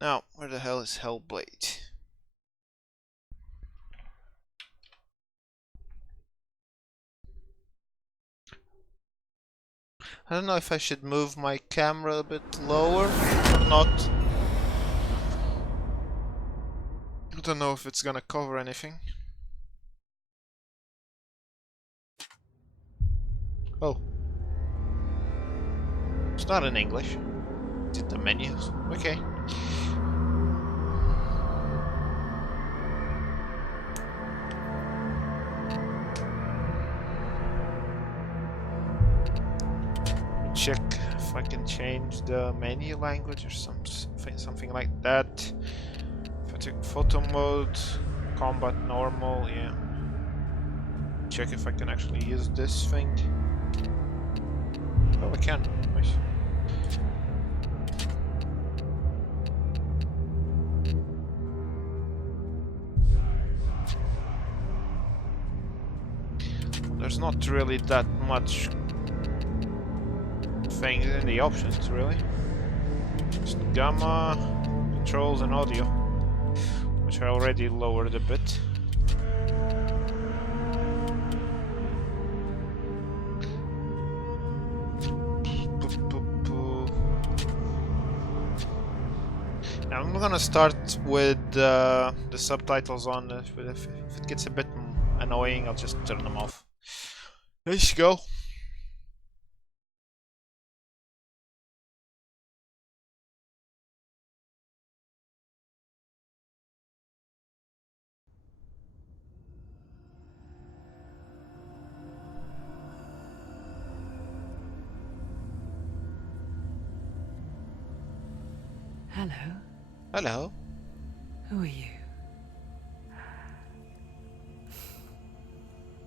Now, where the hell is Hellblade? I don't know if I should move my camera a bit lower or not. I don't know if it's gonna cover anything. Oh. It's not in English. It's in the menus. Okay. Check if I can change the menu language or something like that. If I take photo mode, combat normal, yeah. Check if I can actually use this thing. Oh, I can. Nice. There's not really that much things in the options, really. Just gamma, controls, and audio, which I already lowered a bit. Now I'm gonna start with the subtitles on. If it gets a bit annoying, I'll just turn them off. Let's go. Hello. Hello. Who are you?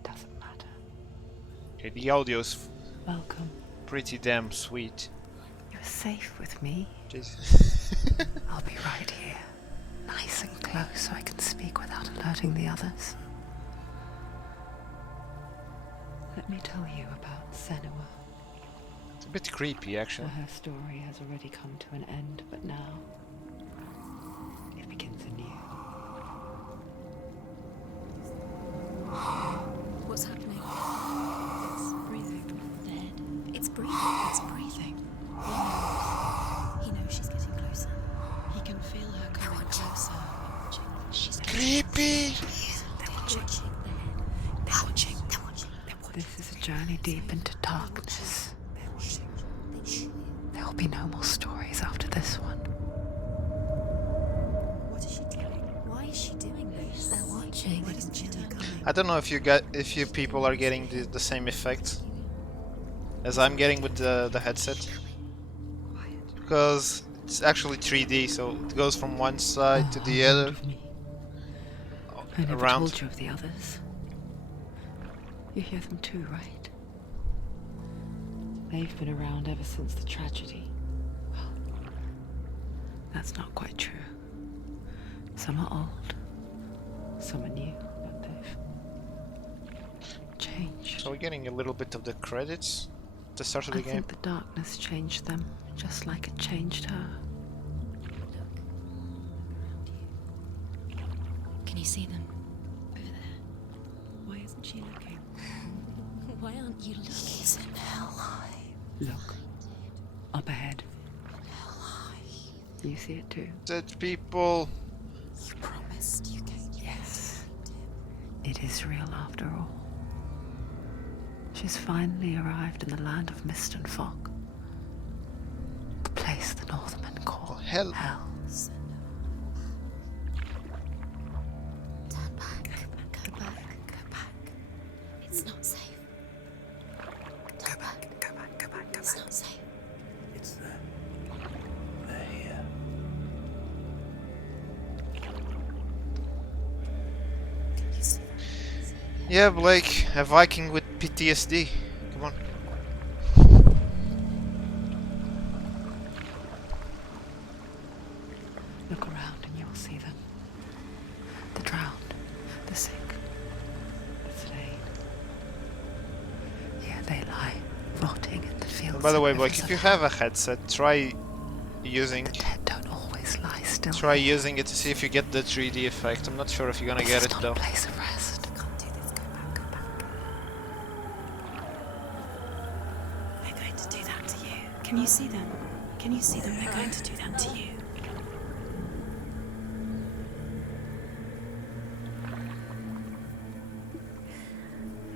Doesn't matter. Okay, the audio's Welcome. pretty damn sweet. You're safe with me. Jesus. I'll be right here. Nice and close so I can speak without alerting the others. Let me tell you about Senua. It's a bit creepy, actually. Her story has already come to an end, but now it begins anew. What's happening? It's breathing. Dead. It's breathing. It's breathing. He knows she's getting closer. He can feel her coming closer. She's Creepy. They're watching. They're watching. They're watching. This is a journey deep into darkness. There will be no more stories after this one. What is she doing? Why is she doing this? They're watching. Why doesn't she turn coming? I don't know if you people are getting the same effect as I'm getting with the headset, because it's actually 3D, so it goes from one side to the other. I never Around. told you of the others. You hear them too, right? They've been around ever since the tragedy. Well, that's not quite true. Some are old, some are new, but they've changed. So we're getting a little bit of the credits at the start of the I game. think the darkness changed them, just like it changed her. Can you see them? Over there. Why isn't she looking? Why aren't you looking? He's in hell high. Look, up ahead. You see it too? Dead people. You promised you came. Yes. It is real after all. She's finally arrived in the land of mist and fog. The place the Northmen call Hell. Hell. Turn back. Go back. Go back. It's not safe. Turn back. Go back. Go back. It's not safe. It's them. They're here. You see them? Yeah, Blake, a Viking with PTSD. Come on. Look around and you will see them. The drowned, the sick, the slain. Here they lie, rotting in the fields. And by the way, and Blake, rivers if of you hell. have a headset, try using. The dead don't always lie still. still Try here. using it to see if you get the 3D effect. I'm not sure if you're gonna This get is it not though. a place of rest. I can't do this. Go back, go back. They're going to do that to you. Can you see them? Can you see them? They're going to do that to you.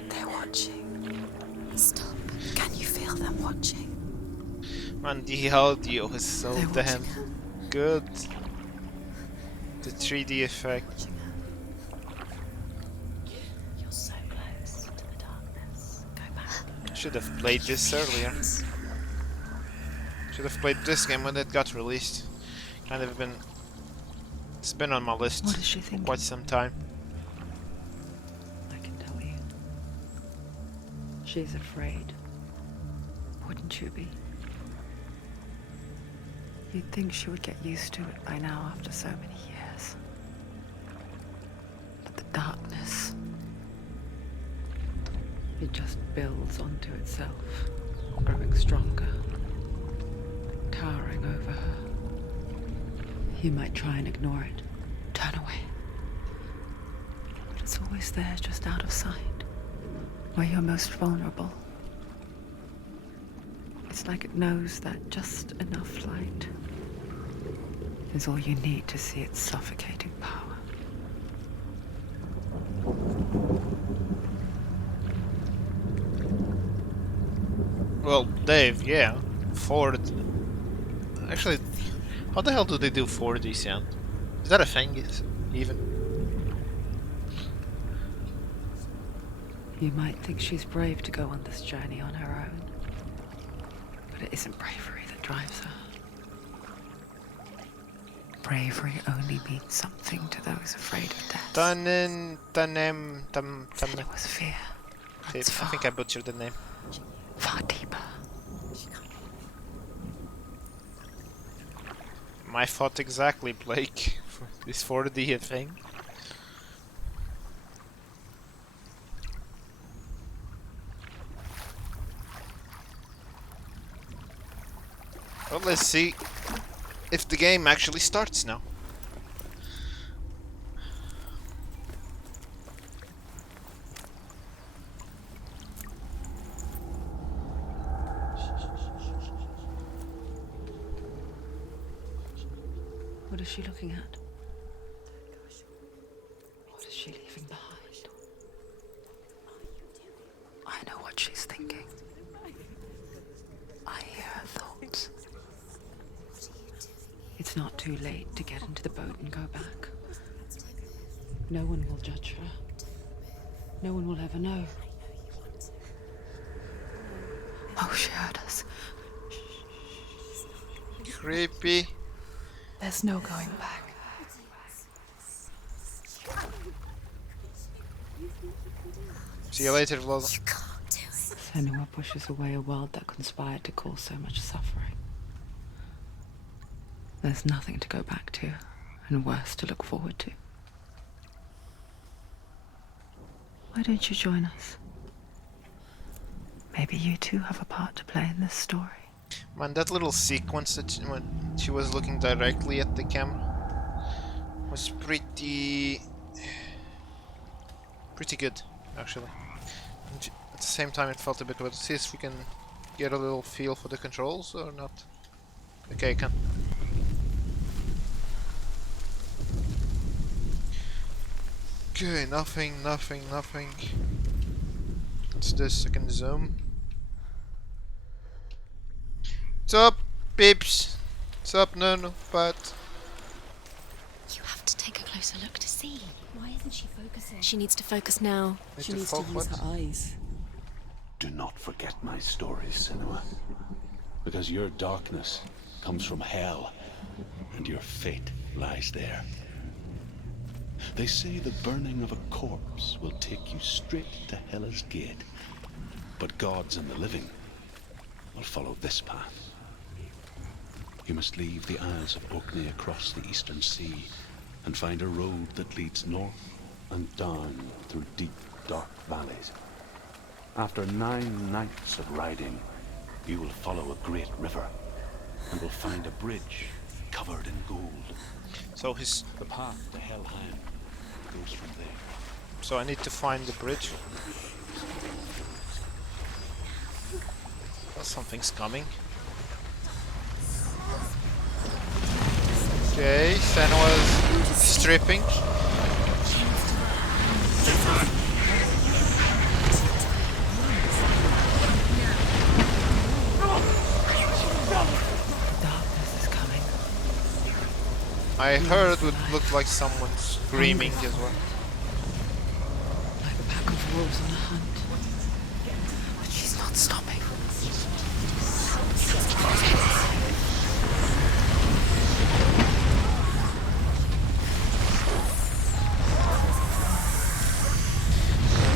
They're watching. Stop. Can you feel them watching? Man, the audio is so They're damn watching her. good. The 3D effect. Watching her. You're so close to the darkness. Go back. Should have played this earlier. Should have played this game when it got released. Kind of been. It's been on my list What is she for thinking? quite some time. I can tell you. She's afraid. Wouldn't you be? You'd think she would get used to it by now after so many years. But the darkness, it just builds onto itself, growing stronger, towering over her. You might try and ignore it, turn away. But it's always there, just out of sight, where you're most vulnerable. It's like it knows that just enough light is all you need to see its suffocating power. Well, Dave, yeah. Ford. Actually, how the hell do they do 4D sound? Is that a thing even? You might think she's brave to go on this journey on her own, but it isn't bravery that drives her. Bravery only means something to those afraid of death. It was fear. It's I think I butchered the name. far deeper. My thought exactly, Blake. This 4D thing. Well, let's see if the game actually starts now. What is she looking at? What is she leaving behind? I know what she's thinking. I hear her thoughts. It's not too late to get into the boat and go back. No one will judge her. No one will ever know. Oh, she heard us. Creepy. There's no going back. See you later, Vlad. You can't do it. Senua pushes away a world that conspired to cause so much suffering. There's nothing to go back to, and worse to look forward to. Why don't you join us? Maybe you too have a part to play in this story. Man, that little sequence that when she was looking directly at the camera was pretty good, actually. And at the same time, it felt a bit weird. See if we can get a little feel for the controls or not. Okay, I can. Okay, nothing. What's this? I can zoom. What's up, peeps? What's up, no, but You have to take a closer look to see. Why isn't she focusing? She needs to focus now. She needs to use her eyes. Do not forget my stories, Senua. Because your darkness comes from hell, and your fate lies there. They say the burning of a corpse will take you straight to Hela's gate. But gods and the living will follow this path. You must leave the Isles of Orkney across the eastern sea and find a road that leads north and down through deep, dark valleys. After 9 nights of riding, you will follow a great river and will find a bridge covered in gold. So his. The path to Helheim goes from there. So I need to find the bridge. Oh, something's coming. Okay, Senua's stripping. Darkness is coming. I heard it looked like someone screaming as well. Like a pack of wolves on a hunt. But she's not stopping.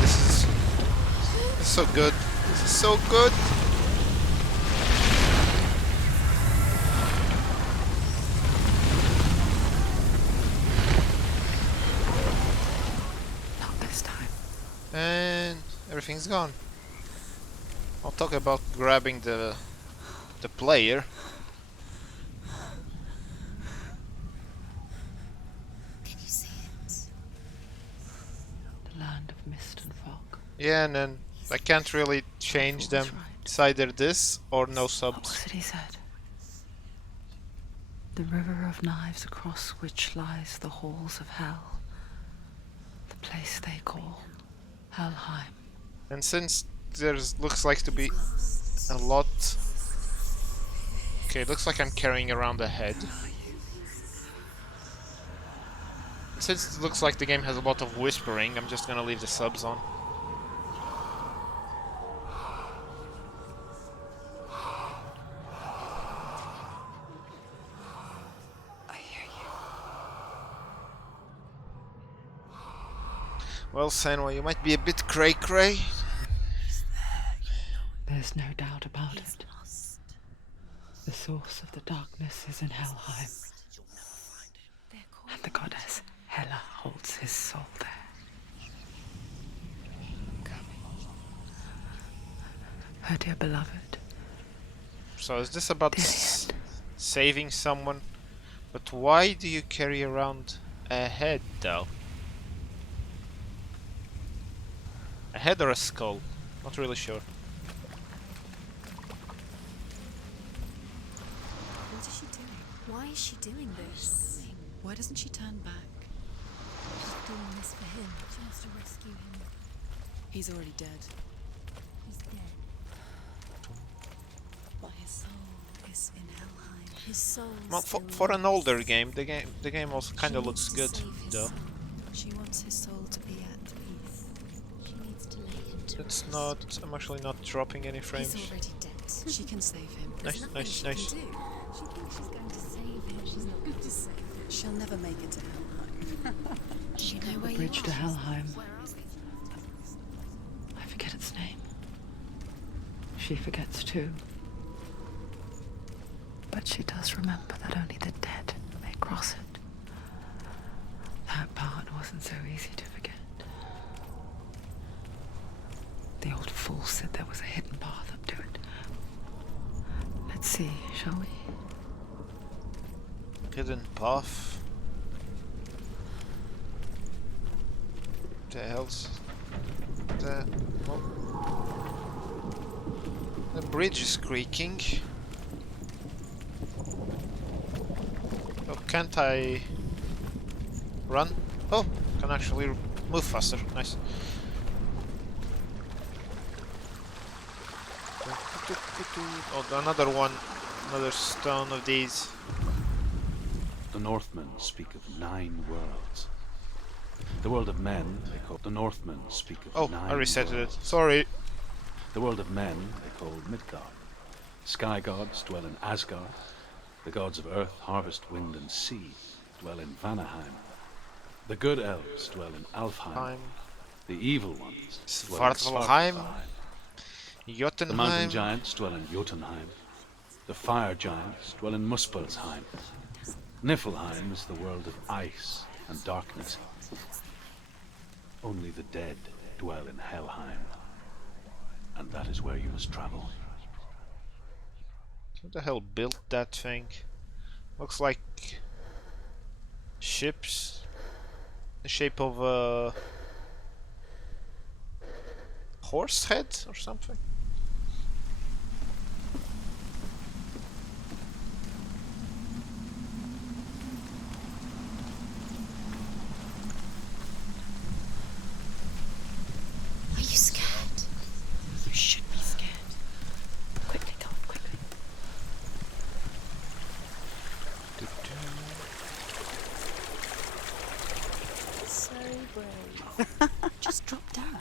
This is so good. This is so good. Not this time. And everything's gone. I'll talk about grabbing the player. Can you see it? The land of mist and fog. Yeah, and then I can't really change them. It's either this or no What subs. was it he said? The river of knives across which lies the halls of hell. The place they call Helheim. And since there's looks like to be a lot. Okay, looks like I'm carrying around a head. Since it looks like the game has a lot of whispering, I'm just gonna leave the subs on. I hear you. Well, Senua, you might be a bit cray-cray. There's no doubt about He's it. lost. The source of the darkness is in Helheim. They're called And the goddess Hela holds his soul there. Her dear beloved. So is this about Dear saving someone? But why do you carry around a head, though? A head or a skull? Not really sure. What is she doing? Why is she doing this? Why doesn't she turn back? She's doing this for him. She wants to rescue him. He's already dead. He's dead. But his soul is in Helheim. His soul. Well, for an older game, the game also kind of looks good, though. She wants his soul to be at peace. She needs to lay him to It's not. I'm actually not dropping any frames. He's already dead. She can save him. Nice, nice, nice. She thinks she's going to save him. She's not going to save him. She'll never make it to Helheim. Does she know where The you bridge are? to Helheim. Where are we? I forget its name. She forgets too. But she does remember that only the dead may cross it. That part wasn't so easy to forget. The old fool said there was a hidden path up to it. Let's see, shall we? Hidden path. The hell's the? Oh. The bridge is creaking. Oh, can't I run? Oh, can actually move faster. Nice. Oh, another one, another stone of these. The Northmen speak of 9 worlds. The world of men they call the Northmen speak of Oh, 9 I resetted worlds. it. Sorry. The world of men they call Midgard. Sky gods dwell in Asgard. The gods of earth, harvest, wind, and sea dwell in Vanaheim. The good elves dwell in Alfheim. I'm The evil ones dwell in Svartalfheim. Svartalfheim. The mountain Jotunheim. giants dwell in Jotunheim. The fire giants dwell in Muspelheim. Niflheim is the world of ice and darkness. Only the dead dwell in Helheim. And that is where you must travel. Who the hell built that thing? Looks like ships. The shape of a horse head or something. Are you scared? You should be scared. Quickly, come on, quickly. So brave. Just drop down.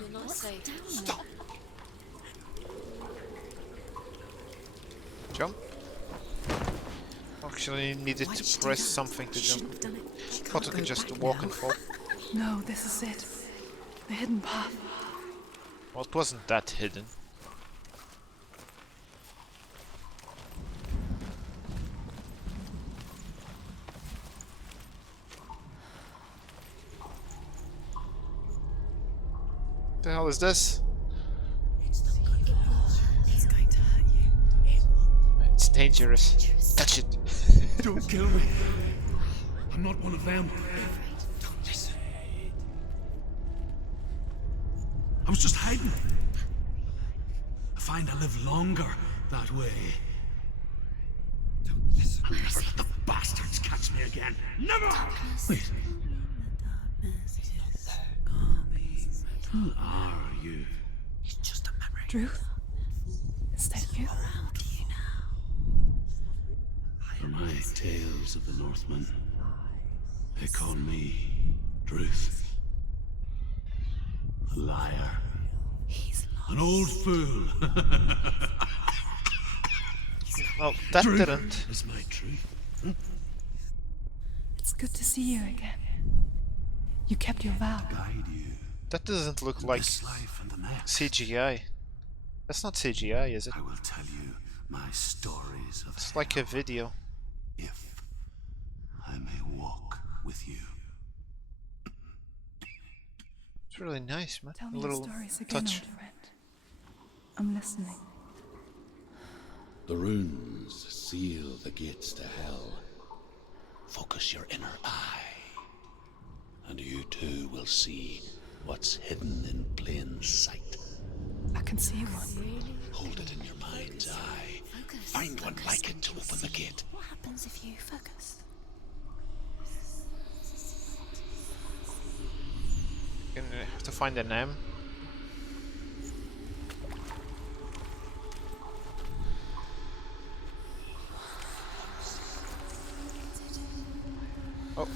You're not safe. Stop. Jump. Actually needed to press something to jump. Thought I could just walk and fall. No, this is it. The hidden path. Well, it wasn't that hidden. What the hell is this? It's going to hurt you. It's dangerous. Touch it. Don't kill me. I'm not one of them. Don't listen. I was just hiding. I find I live longer that way. Don't listen. Never let the bastards catch me again. Never! Wait. Who are you? It's just a memory. Druth? Is that you? Around you now. For my tales of the Northmen, they call me Druth. A liar. He's lost. An old fool. Well, that Druth didn't. is my truth. It's good to see you again. You kept your vow. Guide you. That doesn't look in like this life and the next. CGI. That's not CGI, is it? I will tell you my stories of It's like a video. if I may walk with you. It's really nice, man. Tell A me your little stories again, touch. old friend. I'm listening. The runes seal the gates to hell. Focus your inner eye, and you too will see what's hidden in plain sight. I can see one. Really? Hold it in your mind's eye. Focus. Find one Focus like it and to you'll open the see. gate. What happens if you focus? You have to find a name. Oh.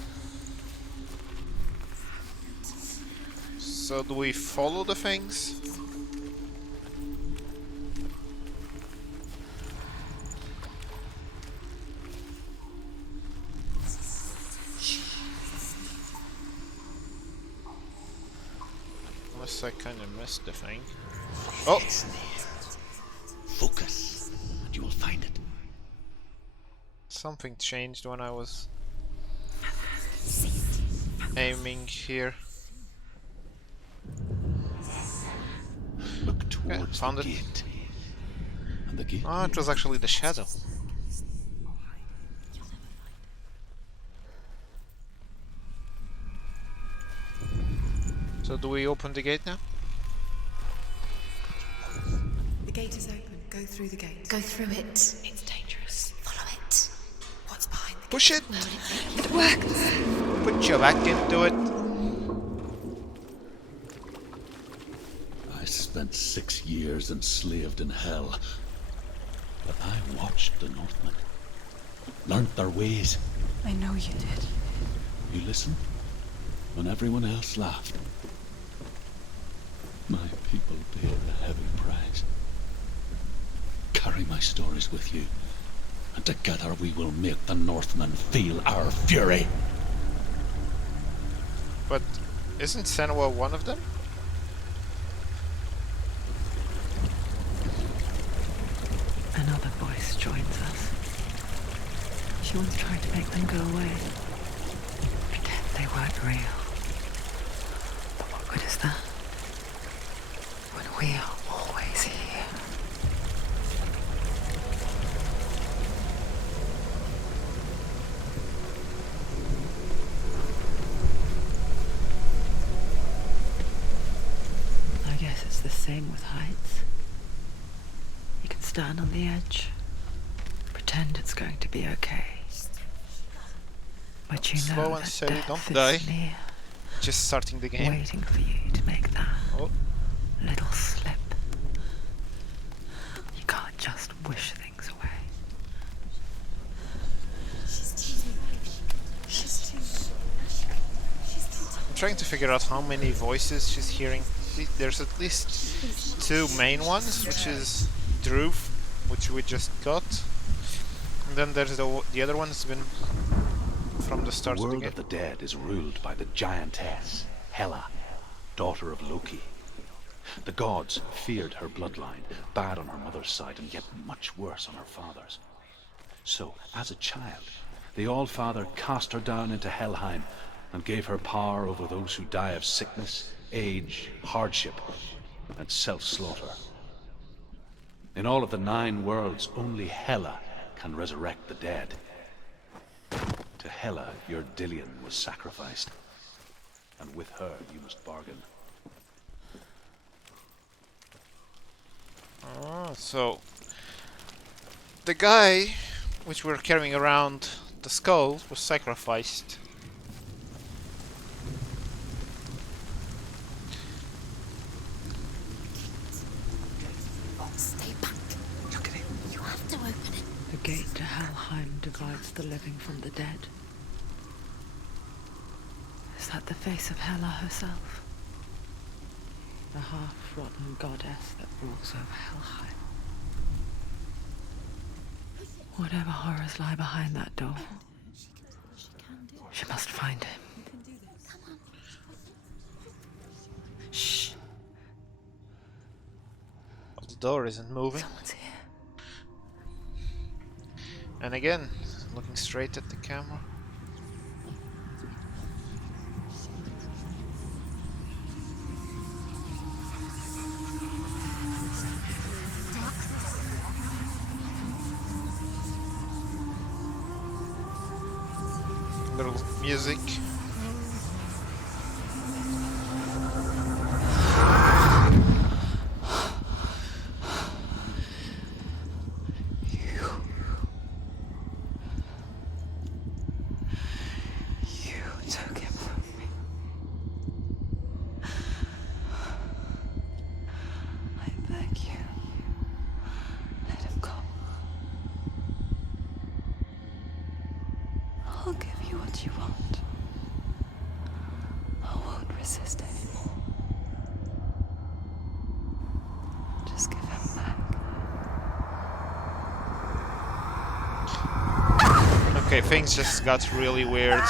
So do we follow the things? Unless I kind of missed the thing. Oh! It's near. Focus, and you will find it. Something changed when I was aiming here. Look towards found the it. gate. And the gate. Oh, it was actually the shadow. So do we open the gate now? The gate is open. Go through the gate. Go through it. It's dangerous. Follow it. What's behind the Push it! gate? It worked! Put your back into it. I spent 6 years enslaved in hell. But I watched the Northmen. Learned their ways. I know you did. You listened when everyone else laughed. My people paid a heavy price. Carry my stories with you, and together we will make the Northmen feel our fury. But isn't Senua one of them? Another voice joins us. She once tried to make them go away. Pretend they weren't real. But what good is that? When we are always here. stand on the edge. Pretend it's going to be okay. But you Slow know and that steady, death don't is die. near, Just starting the game. waiting for you to make that Oh, little slip. You can't just wish things away. I'm trying to figure out how many voices she's hearing. There's at least two main ones, which is Drew, which we just got. And then there's the other one that's been from the The start of the world game. of the dead is ruled by the giantess, Hela, daughter of Loki. The gods feared her bloodline, bad on her mother's side and yet much worse on her father's. So, as a child, the All-Father cast her down into Helheim and gave her power over those who die of sickness, age, hardship, and self-slaughter. In all of the 9 worlds, only Hela can resurrect the dead. To Hela, your Dillion was sacrificed, and with her you must bargain. Oh, so the guy which we're carrying around the skull was sacrificed. Stay back. Look at him. You have to open it. The gate to Helheim divides the living from the dead. Is that the face of Hela herself? The half-rotten goddess that rules over Helheim. Whatever horrors lie behind that door, she must find him. Shh. The door isn't moving. Someone's here. And again, looking straight at the camera. Little music. You took him from me. I beg you, let him go. I'll give you what you want. I won't resist anymore. Just give him back. Okay, things just got really weird.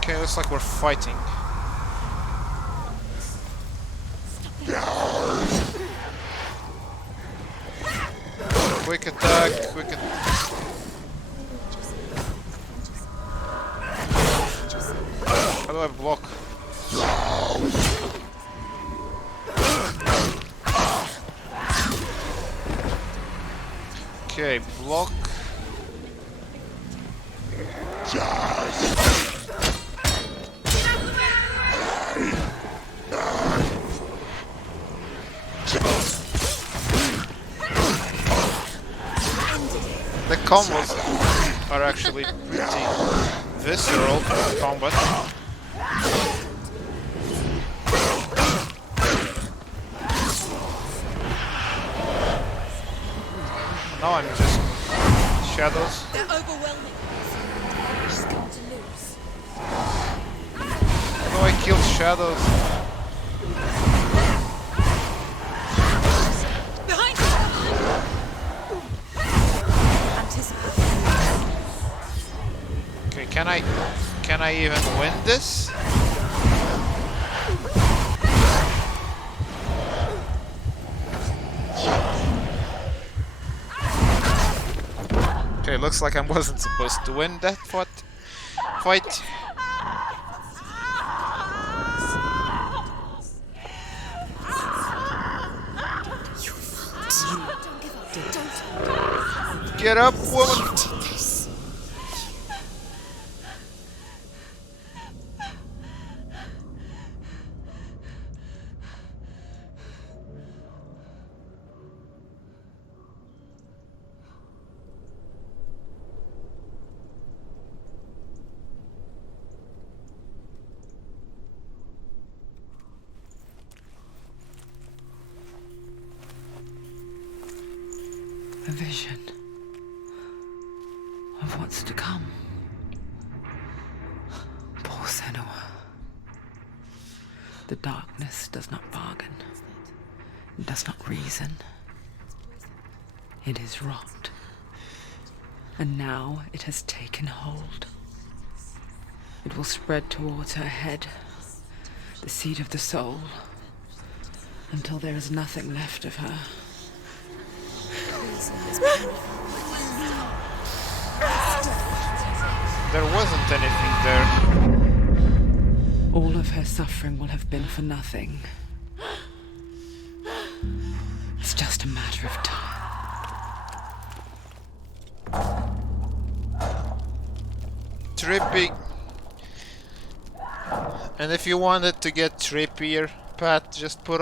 Okay, looks like we're fighting. Quick attack, quick attack. How do I block? Okay, block. The combos are actually pretty visceral combat. Now I'm just shadows. They're overwhelming. She's going to lose. How do I kill shadows? Behind you! Anticipate. Okay, can I even win this? Okay, Okay, looks like I wasn't supposed to win that fight. Get up, woman! A vision of what's to come. Poor Senua. The darkness does not bargain. It does not reason. It is rot. And now it has taken hold. It will spread towards her head, the seat of the soul, until there is nothing left of her. There wasn't anything there. All of her suffering will have been for nothing. It's just a matter of time. Trippy. And if you wanted to get trippier, Pat, just put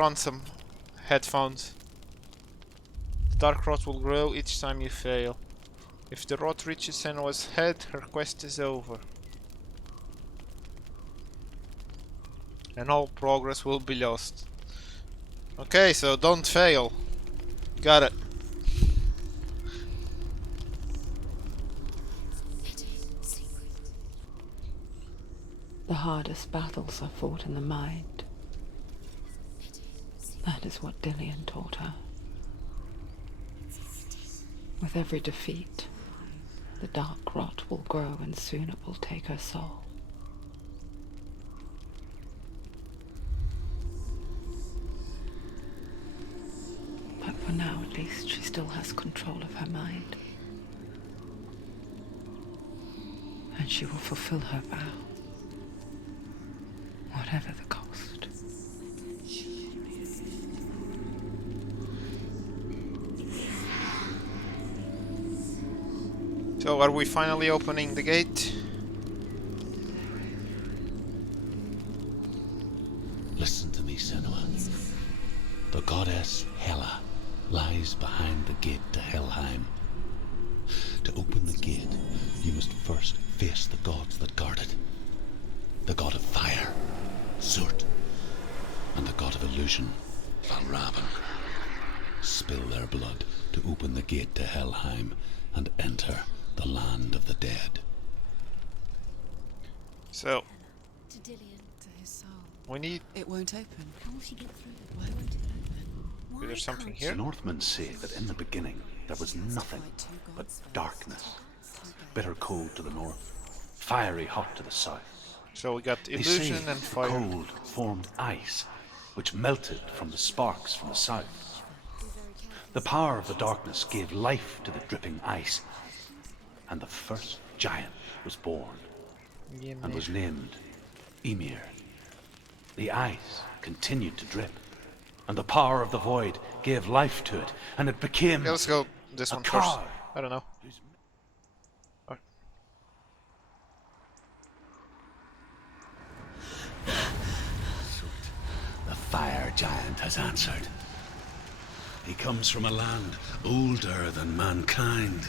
on some headphones. The dark rot will grow each time you fail. If the rot reaches Senua's head, her quest is over. And all progress will be lost. Okay, so don't fail. Got it. The hardest battles are fought in the mind. That is what Dillian taught her. With every defeat, the dark rot will grow and soon it will take her soul. But for now, at least, she still has control of her mind. And she will fulfill her vow, whatever the cost. So, are we finally opening the gate? Listen to me, Senua. The goddess Hela lies behind the gate to Helheim. To open the gate, you must first face the gods that guard it. The god of fire, Surt, and the god of illusion, Valravn. Spill their blood to open the gate to Helheim and enter the land of the dead. So, To Dillian, to his soul. we need... It won't open. How will she get through? Why won't it open? Why There's something can't here? The Northmen say that in the beginning there was nothing but darkness. Bitter cold to the north, fiery hot to the south. So we got They say illusion and the fire. cold formed ice, which melted from the sparks from the south. The power of the darkness gave life to the dripping ice, and the first giant was born, and was named Ymir. The ice continued to drip, and the power of the void gave life to it, and it became Okay, let's go this a one first. cow. I don't know. The fire giant has answered. He comes from a land older than mankind,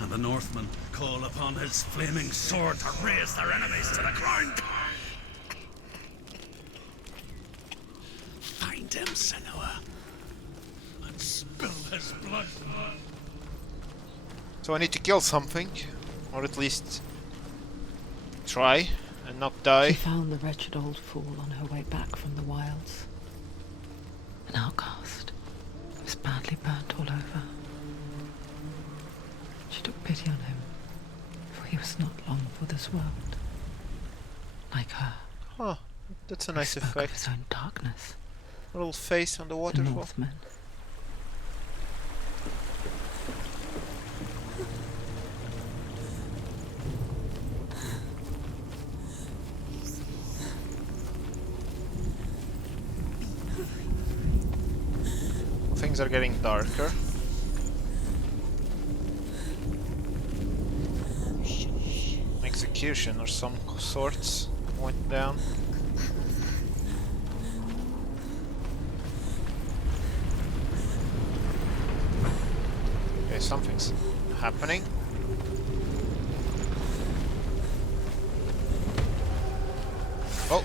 and the Northmen call upon his flaming sword to raise their enemies to the ground. Find him, Senua, and spill his blood. So I need to kill something, or at least try and not die. She found the wretched old fool on her way back from the wilds. An outcast. He was badly burnt all over. She took pity on him, for he was not long for this world. Like her. Huh, that's a He nice spoke of effect. his own darkness. A little face on the The waterfall. Northmen. Things are getting darker. Execution or some sorts went down. Okay, something's happening. Oh!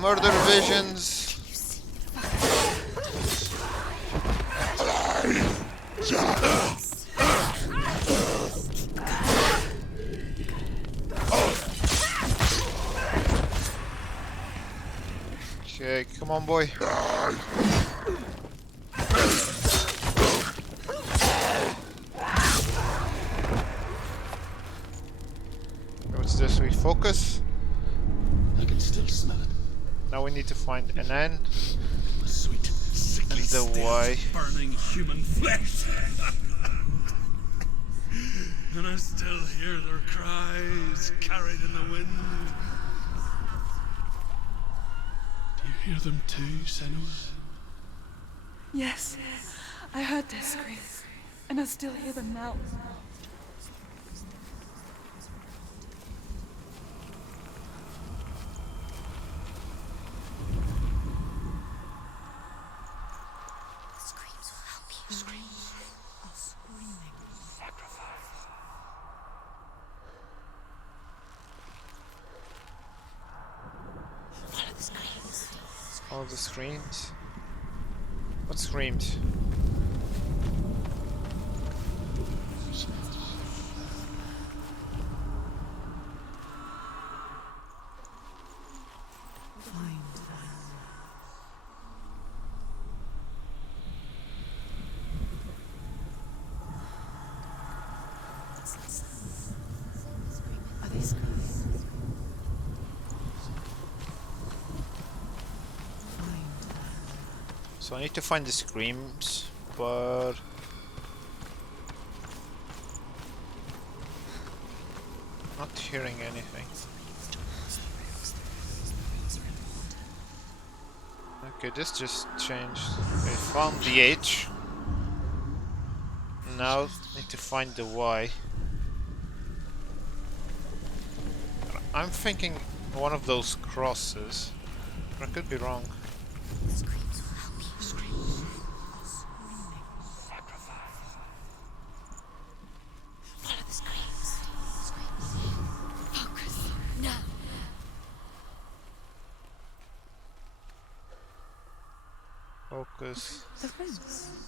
Murder visions. Okay, come on, boy. What's this? We focus. I can still smell it. Now we need to find an end The sweet, sickly and the stench Y. of burning human flesh. And I still hear their cries carried in the wind. Do you hear them too, Senua? Yes, I heard their screams, and I still hear them now. Screams will help you. Screams are screaming. Sacrifice. Follow the screams. All the screams. What screamed? Find them. Are they screaming? Find them. So I need to find the screams, but not hearing anything. Okay, this just changed. Okay, found the H. Now need to find the Y. I'm thinking one of those crosses. I could be wrong. Screams will help you. Screams are screaming. Sacrifice. Follow the screams. Screams. Focus. Now. Focus. The rings.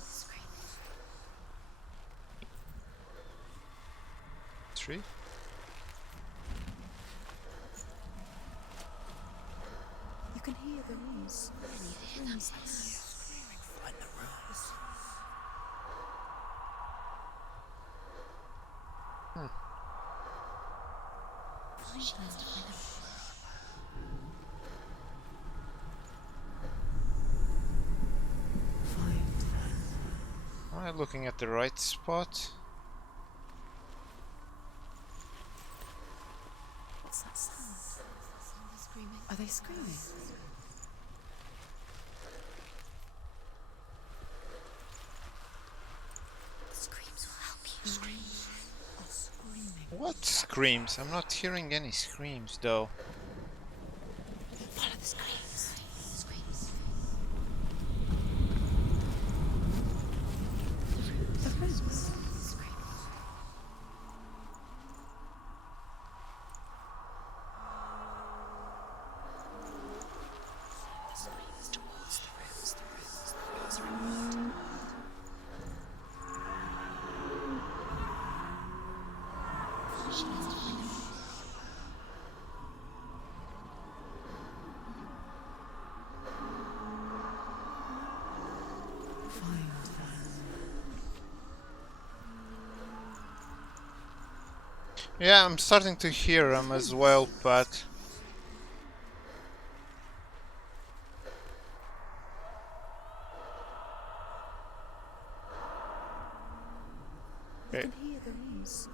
Screams. 3. You can hear the rings. I need to hear them. Find the rings. She needs to find them. Find them. Am I looking at the right spot? What's that sound? Somebody screaming. Are they screaming? Screams will help you. Screams are screaming. What screams? I'm not hearing any screams though. Follow the screams. Screams. The rings. Screams. The screams towards the rooms. The rooms. She needs to find them. Yeah, I'm starting to hear them as well, but... You Okay. can hear the rooms.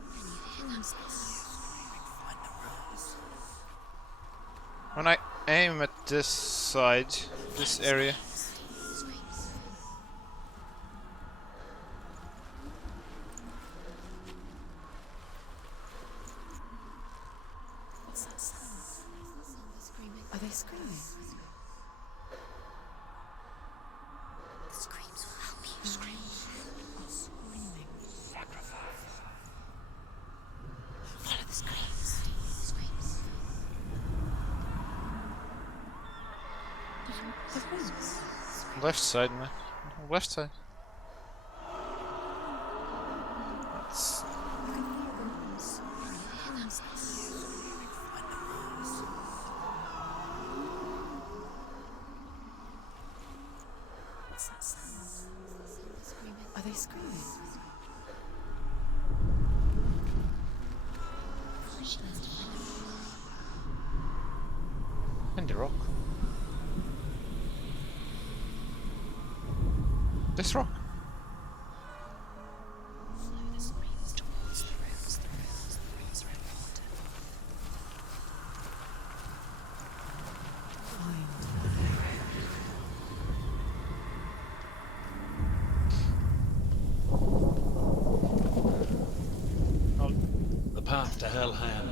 When I aim at this side, this area... What's that sound? Are they screaming? The screams will help you. Screams. Screaming. Sacrifice. Follow the screams. Screams. The rooms. Left side, man. Left side. It's... You can hear the rooms. Rooms. What's that sound? Are they screaming? And the rock. This rock. Follow the screams towards the rooms. The rooms are important. The path to Hellham.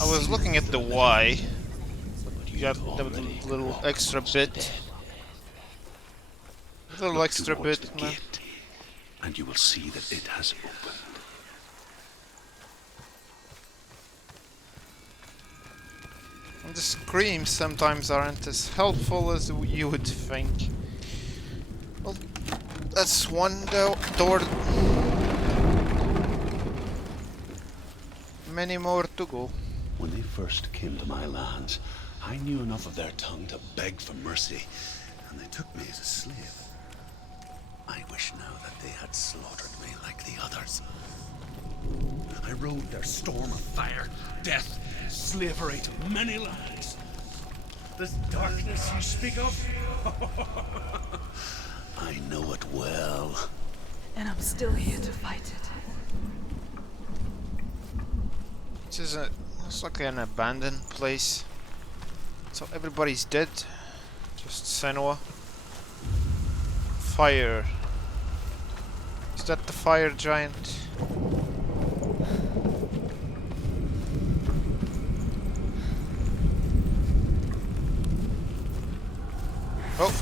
I was looking at the Y. You got the little extra bit. Little extra towards bit, the man. gate, and you will see that it has opened. And the screams sometimes aren't as helpful as you would think. Well, that's one door. Many more to go. When they first came to my lands, I knew enough of their tongue to beg for mercy, and they took me as a slave. I wish now that they had slaughtered me like the others. I rode their storm of fire, death, slavery to many lands. This darkness you speak of? I know it well. And I'm still here to fight it. It's like an abandoned place. So everybody's dead. Just Senua. Fire. Is that the fire giant? Oh.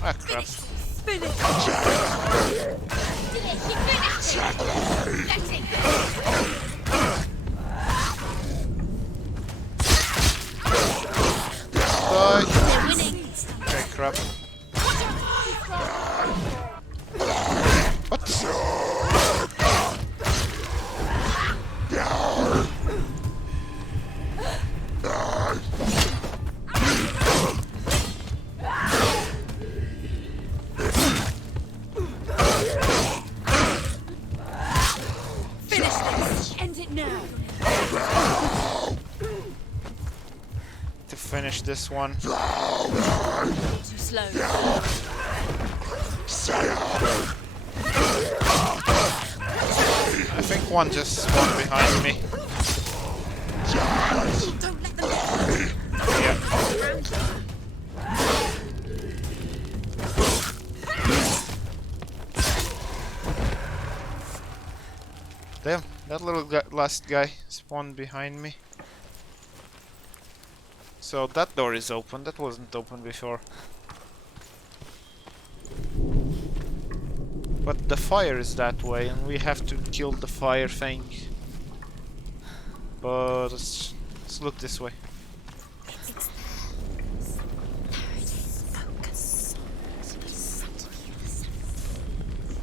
Ah, crap. Die. Okay, crap. What? Finish this! End it now! To finish this one. Too slow. I think one just spawned behind me. Don't let them Damn, that little last guy spawned behind me. So that door is open, that wasn't open before. But the fire is that way and we have to kill the fire thing. But let's look this way.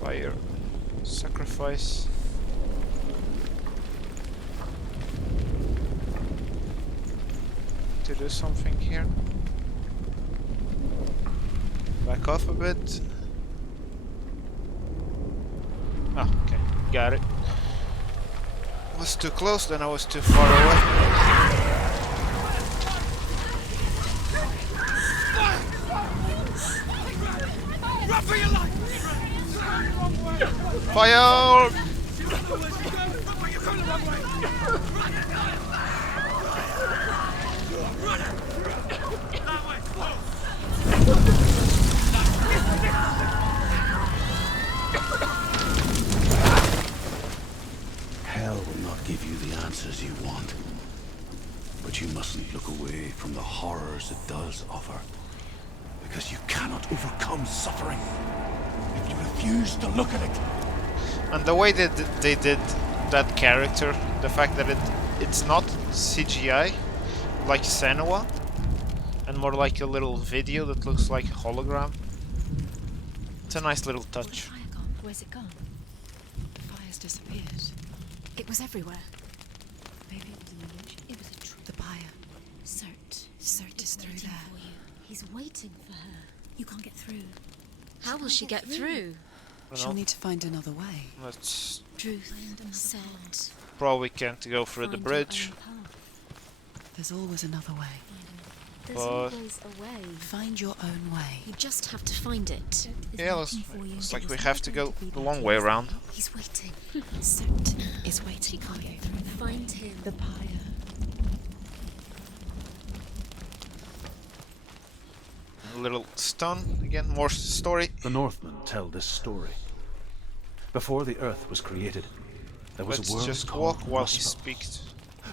Fire. Sacrifice. To do something here. Back off a bit. Ah, okay. Got it. I was too close, then I was too far away. Fire! Hell will not give you the answers you want. But you mustn't look away from the horrors it does offer. Because you cannot overcome suffering if you refuse to look at it. And the way that they did that character, the fact that it's not CGI, like Senua, and more like a little video that looks like a hologram. It's a nice little Where's the touch. fire gone? Where's it gone? The fire's disappeared. It was everywhere. Maybe it was an illusion. It was a trick. The pyre. Surt. Surt is through waiting there. for you. He's waiting for her. You can't get through. How will she get through? She'll need to find another way. Let's Truth said. probably can't go through the Find your bridge. own path. There's always another way. There's But- always a way. Find your own way. You just have to find it. Yeah, looks like we have to go the long way around. He's waiting. Surt Is waiting for you. Find him. The pyre. A little stun again, more story. The Northmen tell this story. Before the earth was created, there was Let's a world just called walk while he Muspel. speaks.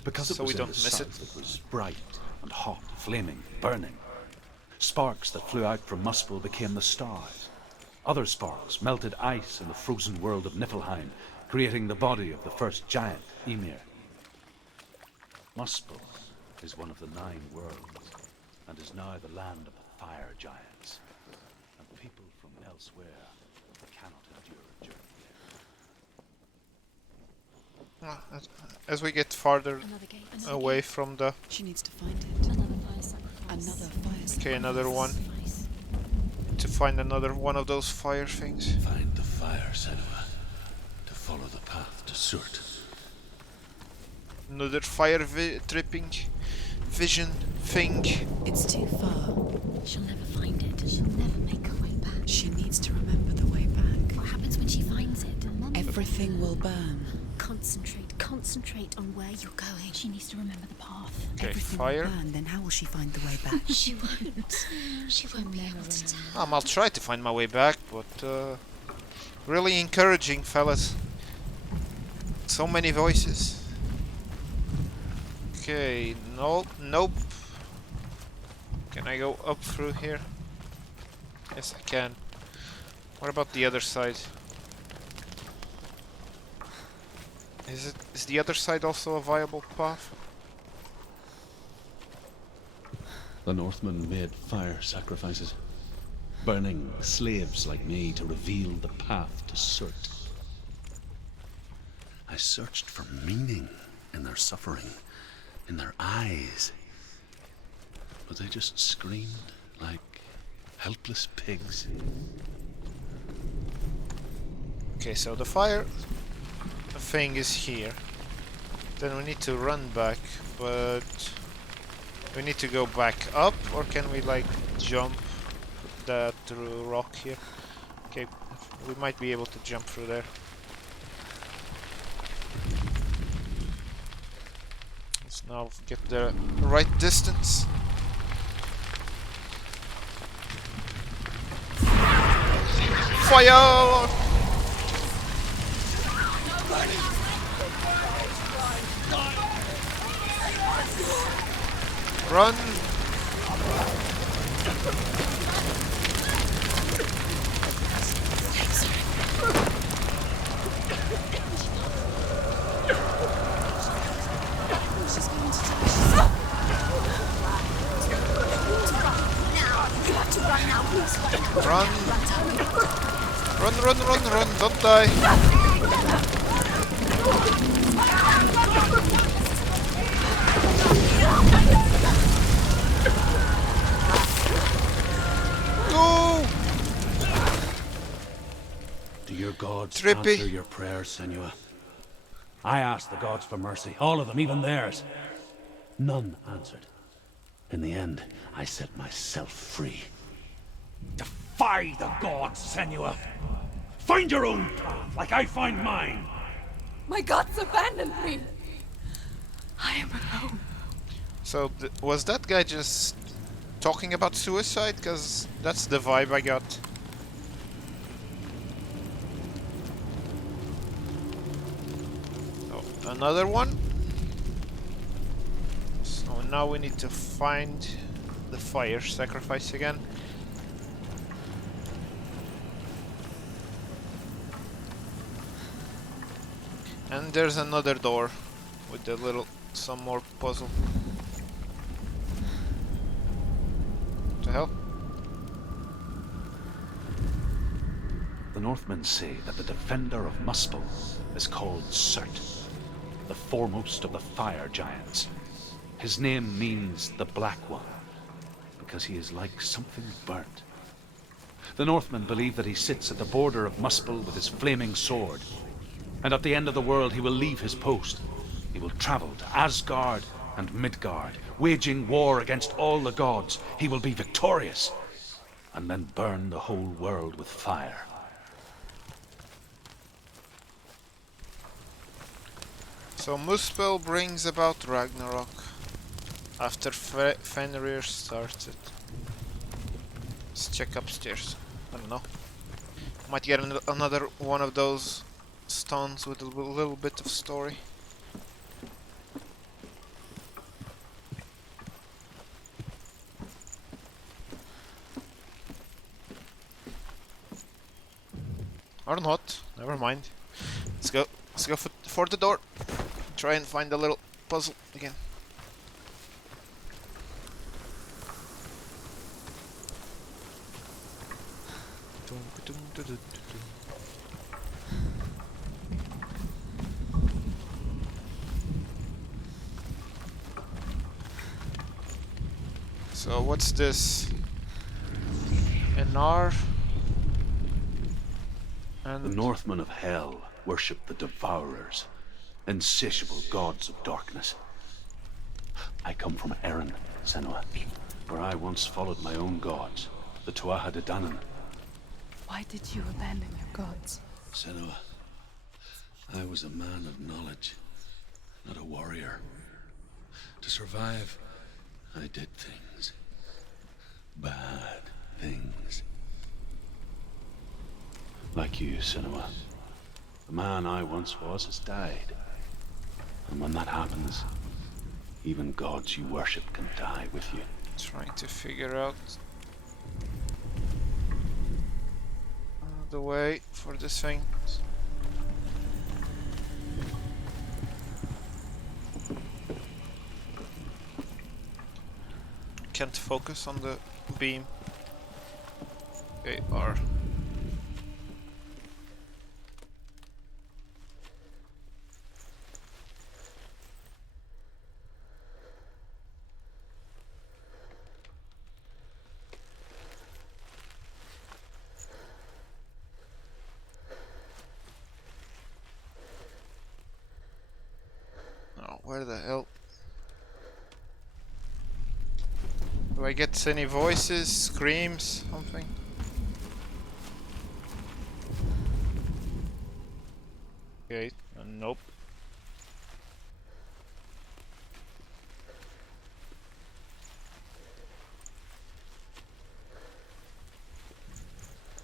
Because it so was we in don't the miss south, it. it was bright and hot, flaming, burning. Sparks that flew out from Muspel became the stars. Other sparks melted ice in the frozen world of Niflheim, creating the body of the first giant, Ymir. Muspel is one of the 9 worlds, and is now the land of the fire giants. And people from elsewhere cannot endure a journey there. As we get farther Another gate. away from the... She needs to find it. Another fire sacrifice. Another fire. Okay, another one. Sacrifice. To find another one of those fire things. Find the fire, Senua, to follow the path to Surt. Another fire dripping vision thing. It's too far. She'll never find it. She'll never make her way back. She needs to remember the way back. What happens when she finds it? Everything will burn. Concentrate on where you're going. She needs to remember the path. Okay, Everything fire. will burn. Then how will she find the way back? She won't. She won't be able to tell. I'll try to find my way back, but really encouraging, fellas. So many voices. Okay, nope. Can I go up through here? Yes, I can. What about the other side? Is the other side also a viable path? The Northmen made fire sacrifices, burning slaves like me to reveal the path to Surt. I searched for meaning in their suffering, in their eyes, but they just screamed like helpless pigs. Okay, so the fire thing is here. Then we need to run back, but we need to go back up, or can we like jump that through rock here? Okay, we might be able to jump through there. Let's now get the right distance. Fire! Run! Run! Run, don't die! Go! gods trippy. answer your prayers, Senua. I asked the gods for mercy, all of them, even theirs. None answered. In the end, I set myself free. Defy the gods, Senua! Find your own path, like I find mine! My gods abandoned me. I am alone. So, was that guy just talking about suicide? Because that's the vibe I got. Oh, another one? So now we need to find the fire sacrifice again. And there's another door with a little, some more puzzle. What the hell? The Northmen say that the defender of Muspel is called Surt, the foremost of the fire giants. His name means the Black One, because he is like something burnt. The Northmen believe that he sits at the border of Muspel with his flaming sword, and at the end of the world he will leave his post. He will travel to Asgard and Midgard, waging war against all the gods. He will be victorious, and then burn the whole world with fire. So Muspel brings about Ragnarok after Fenrir started. Let's check upstairs. I don't know. Might get another one of those stones with a little bit of story. Or not. Never mind. Let's go. Let's go for the door. Try and find the little puzzle again. So what's this? An R. And The Northmen of Hell worship the Devourers, insatiable gods of darkness. I come from Erin, Senua, where I once followed my own gods, the Tuatha De Danann. Why did you abandon your gods? Senua, I was a man of knowledge, not a warrior. To survive, I did things. Bad things. Like you, Senua. The man I once was has died. And when that happens, even gods you worship can die with you. trying to figure out the way for this thing. Can't focus on the beam. Okay, R. Oh, where the hell? Do I get any voices, screams, something? Okay, nope.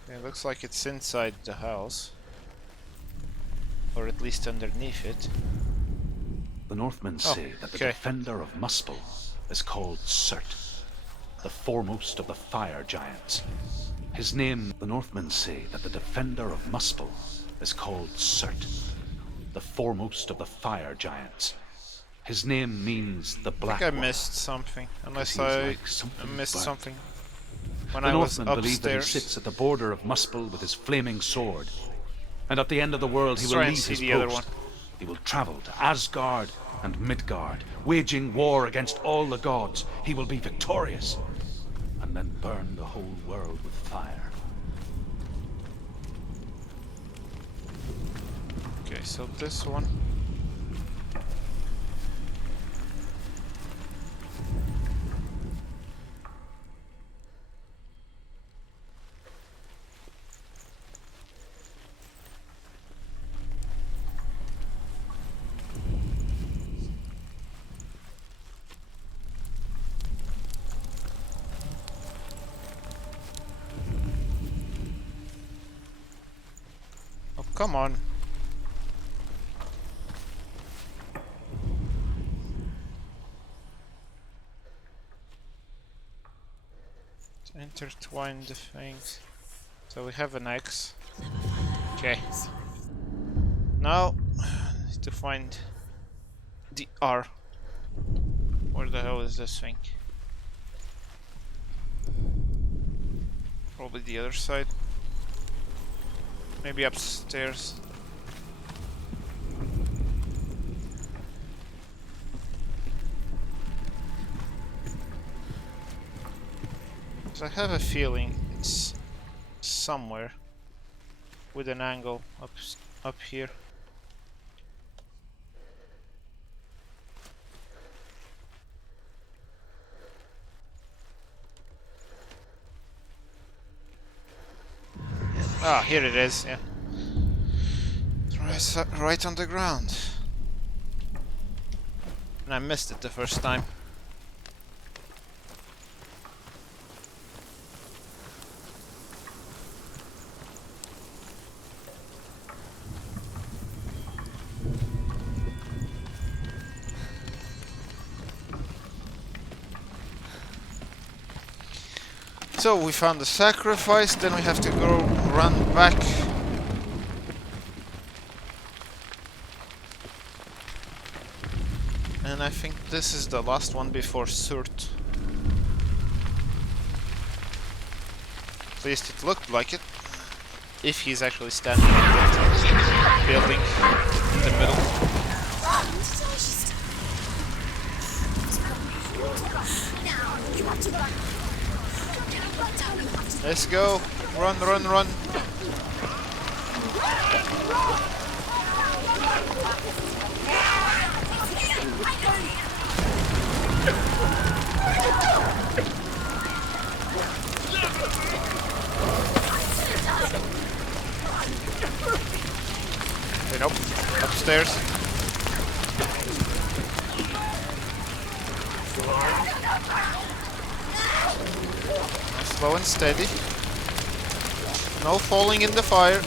Okay, looks like it's inside the house. Or at least underneath it. The Northmen say that the defender of Muspel is called Surt, the foremost of the fire giants. His name, the Northmen say that the defender of Muspel is called Surt, the foremost of the fire giants. His name means the Black One. I missed something, unless like I missed burnt. something when The I was Northmen believe that he upstairs. sits at the border of Muspel with his flaming sword, and at the end of the world he Let's will try and leave see his the other post. one. He will travel to Asgard and Midgard, waging war against all the gods. He will be victorious, and then burn the whole world with fire. Okay, so this one. Oh, come on. To intertwine the things. So we have an X. Okay. Now, need to find the R. Where the hell is this thing? Probably the other side. Maybe upstairs. So I have a feeling it's somewhere with an angle up here. Ah, here it is, yeah. Right on the ground. And I missed it the first time. So we found the sacrifice, then we have to go run back. And I think this is the last one before Surt. At least it looked like it. If he's actually standing in that building in the middle. Let's go. Run, run, run. Okay, nope. Upstairs. Slow and steady. No falling in the fire.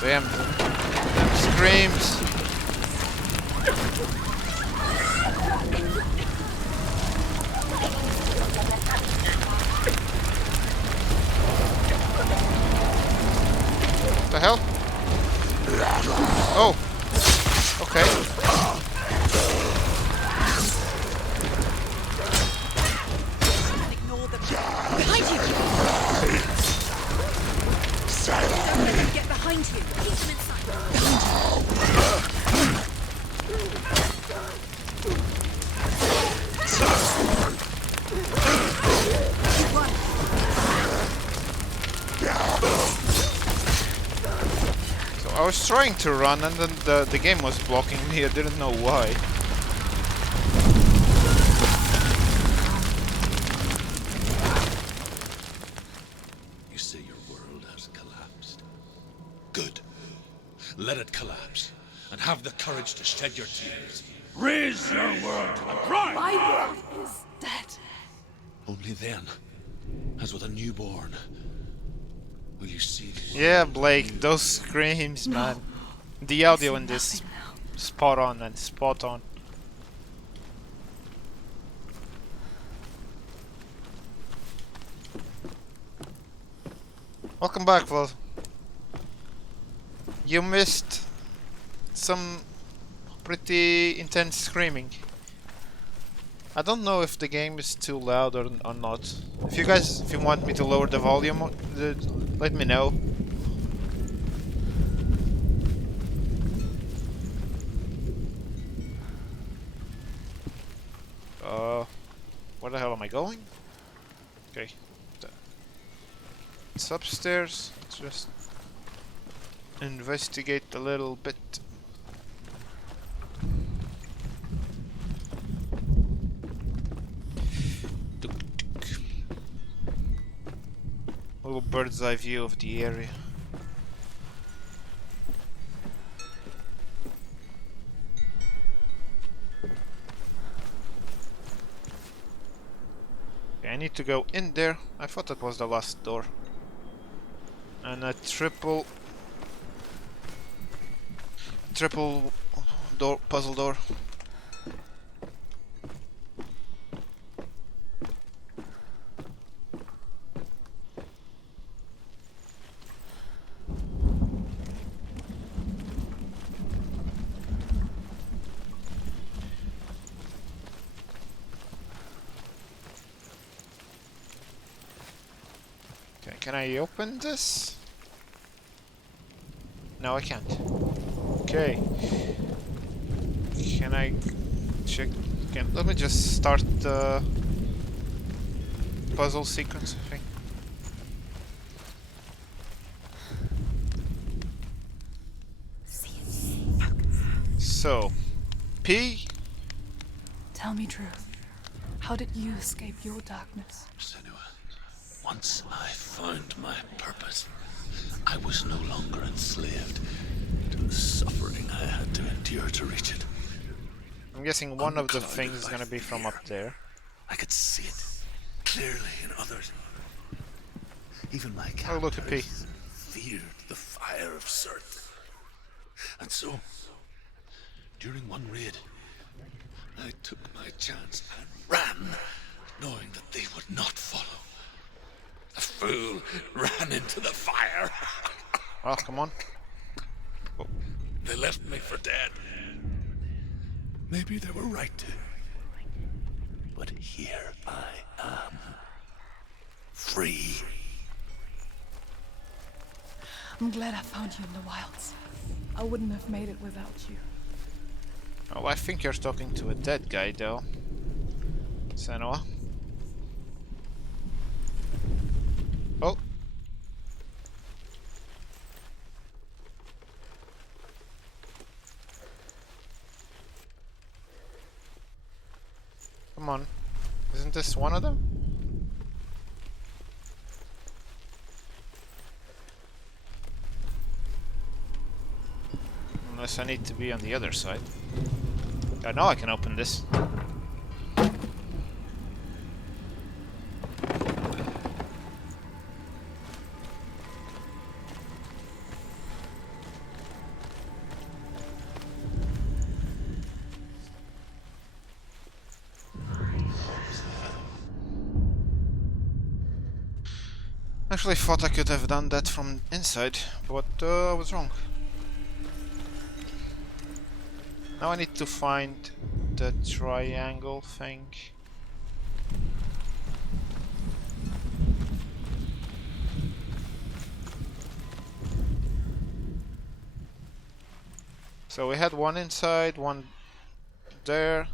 Damn. Them screams. What the hell? Oh. Okay. Behind you! Don't let him get behind you! Keep him inside! So I was trying to run and then the game was blocking me. I didn't know why. You say your world has collapsed. Good. Let it collapse, and have the courage to shed your tears. Raise your world to the cry! My world is dead. Only then, as with a newborn, will you see the world. Yeah, Blake, those screams, man. The audio in this spot on and spot on. Welcome back, Vlad. You missed some pretty intense screaming. I don't know if the game is too loud or not. If you want me to lower the volume, let me know. Where the hell am I going? Okay. It's upstairs. Let's just investigate a little bit. Tuk tuk. Little bird's eye view of the area. I need to go in there. I thought that was the last door. And a triple door, puzzle door. Okay, can I open this? No, I can't. Okay. Can I check? Let me just start the puzzle sequence, I think. So, P. Tell me truth. How did you escape your darkness? Senua, once I found my purpose, I was no longer enslaved to the suffering I had to endure to reach it. I'm guessing one of the Unclouded things is by gonna be from fear. up there. I could see it clearly in others. Even my Oh, look at P. captors feared the fire of Surt. And so, during one raid, I took my chance and ran, knowing that they would not follow. The fool ran into the fire. Oh, come on. They left me for dead. Maybe they were right to. But here I am. Free. I'm glad I found you in the wilds. I wouldn't have made it without you. Oh, I think you're talking to a dead guy, though. Senua. Oh. Come on. Isn't this one of them? Unless I need to be on the other side. I know I can open this. Actually thought I could have done that from inside, but I was wrong. Now I need to find the triangle thing. So we had one inside, one there.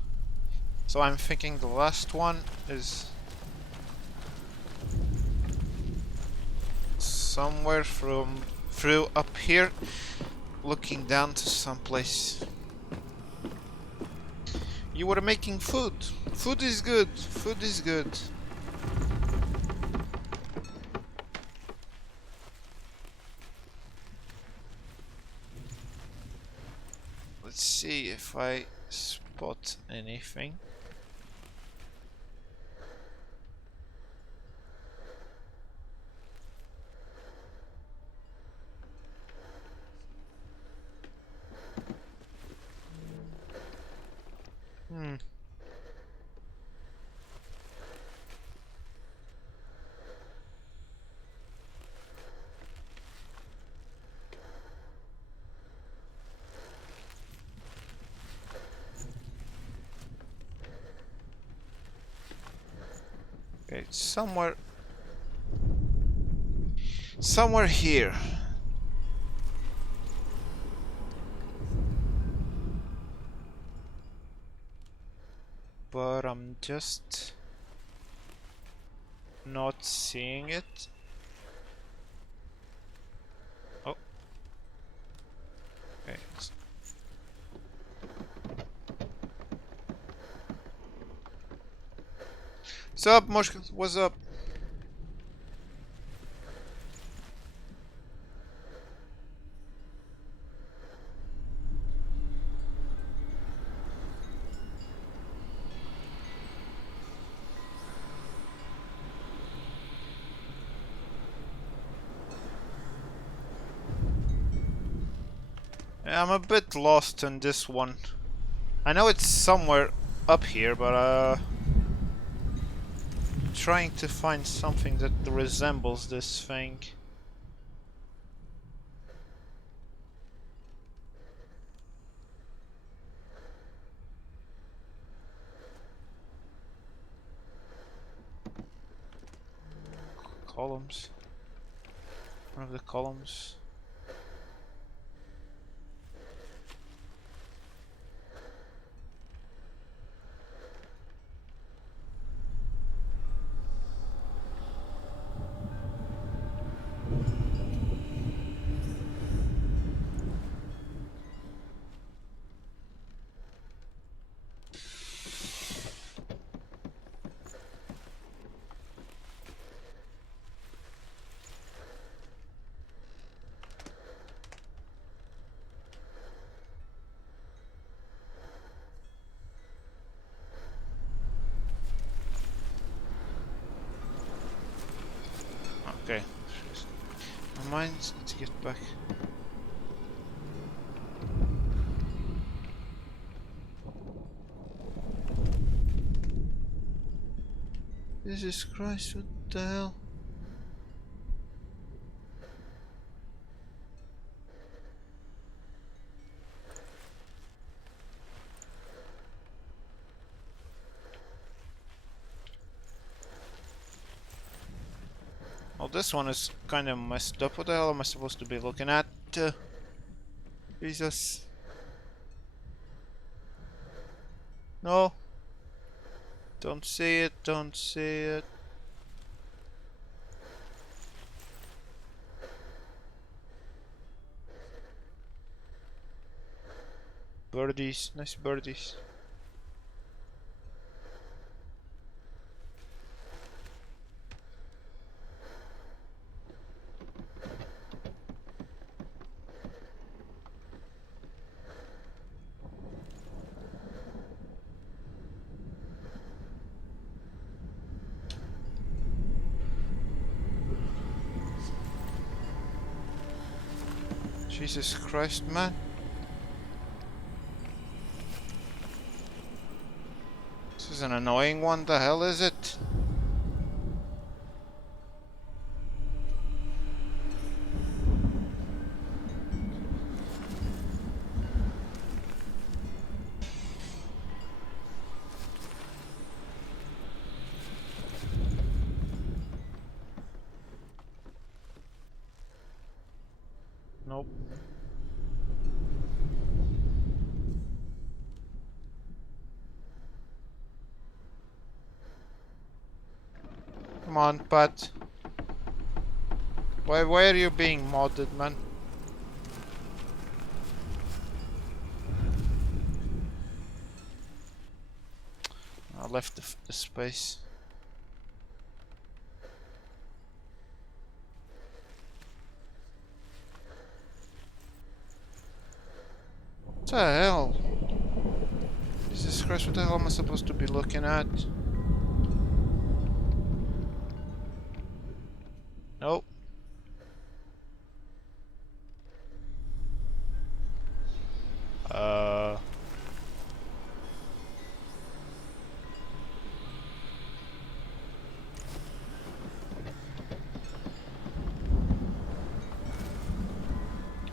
So I'm thinking the last one is somewhere through up here, looking down to some place. You were making food. Food is good. Food is good. Let's see if I spot anything. Okay, somewhere here. But I'm just not seeing it. Oh. Okay. What's up, Mushkil? What's up? Yeah, I'm a bit lost in this one. I know it's somewhere up here, but trying to find something that resembles this thing. Columns. One of the columns. Okay. My mind needs to get back. Jesus Christ, what the hell? Well, this one is kind of messed up. What the hell am I supposed to be looking at? Jesus. No. Don't see it, don't see it. Birdies, nice birdies. Jesus Christ, man. This is an annoying one. The hell is it? Nope. Come on, Pat. Why are you being modded, man? I left the space. What the hell? Jesus Christ, what the hell am I supposed to be looking at? Nope.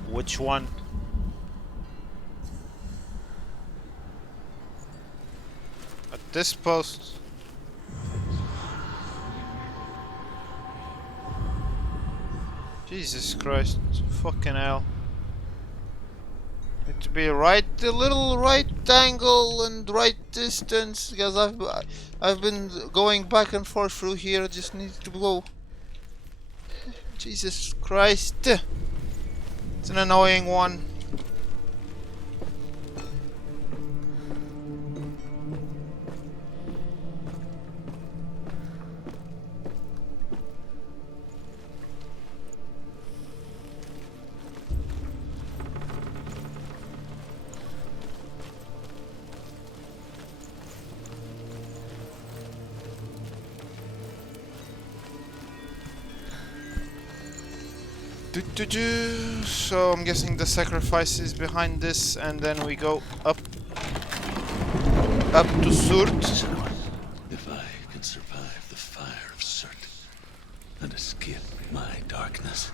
Which one? At this post. Jesus Christ. Fucking hell. Need to be right, a little right angle and right distance, because I've been going back and forth through here. I just need to go. Jesus Christ! It's an annoying one. So I'm guessing the sacrifice is behind this, and then we go up to Surt. Senua, if I can survive the fire of Surt and escape my darkness,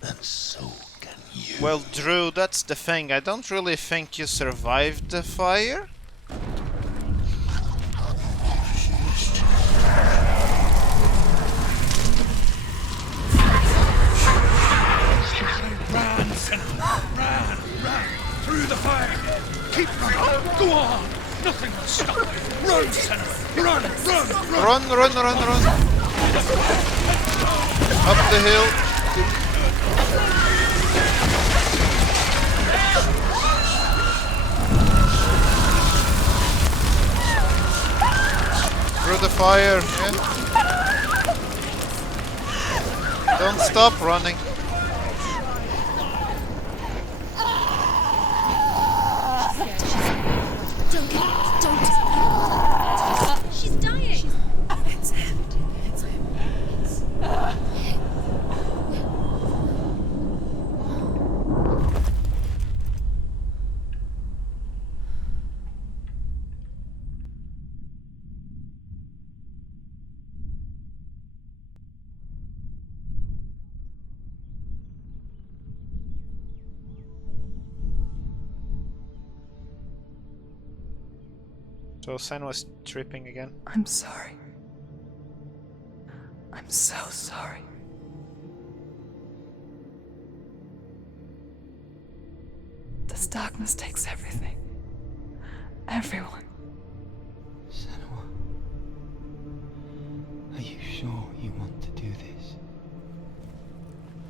then so can you. Well, Drew, that's the thing. I don't really think you survived the fire. Run through the fire. Keep running. Go on. Nothing will stop you. Run, Senua. Run. Run. Up the hill. Through the fire, yeah. Don't stop running. She's dying. It's him. It's him. So Senua's tripping again. I'm sorry. I'm so sorry. This darkness takes everything. Everyone. Senua, are you sure you want to do this?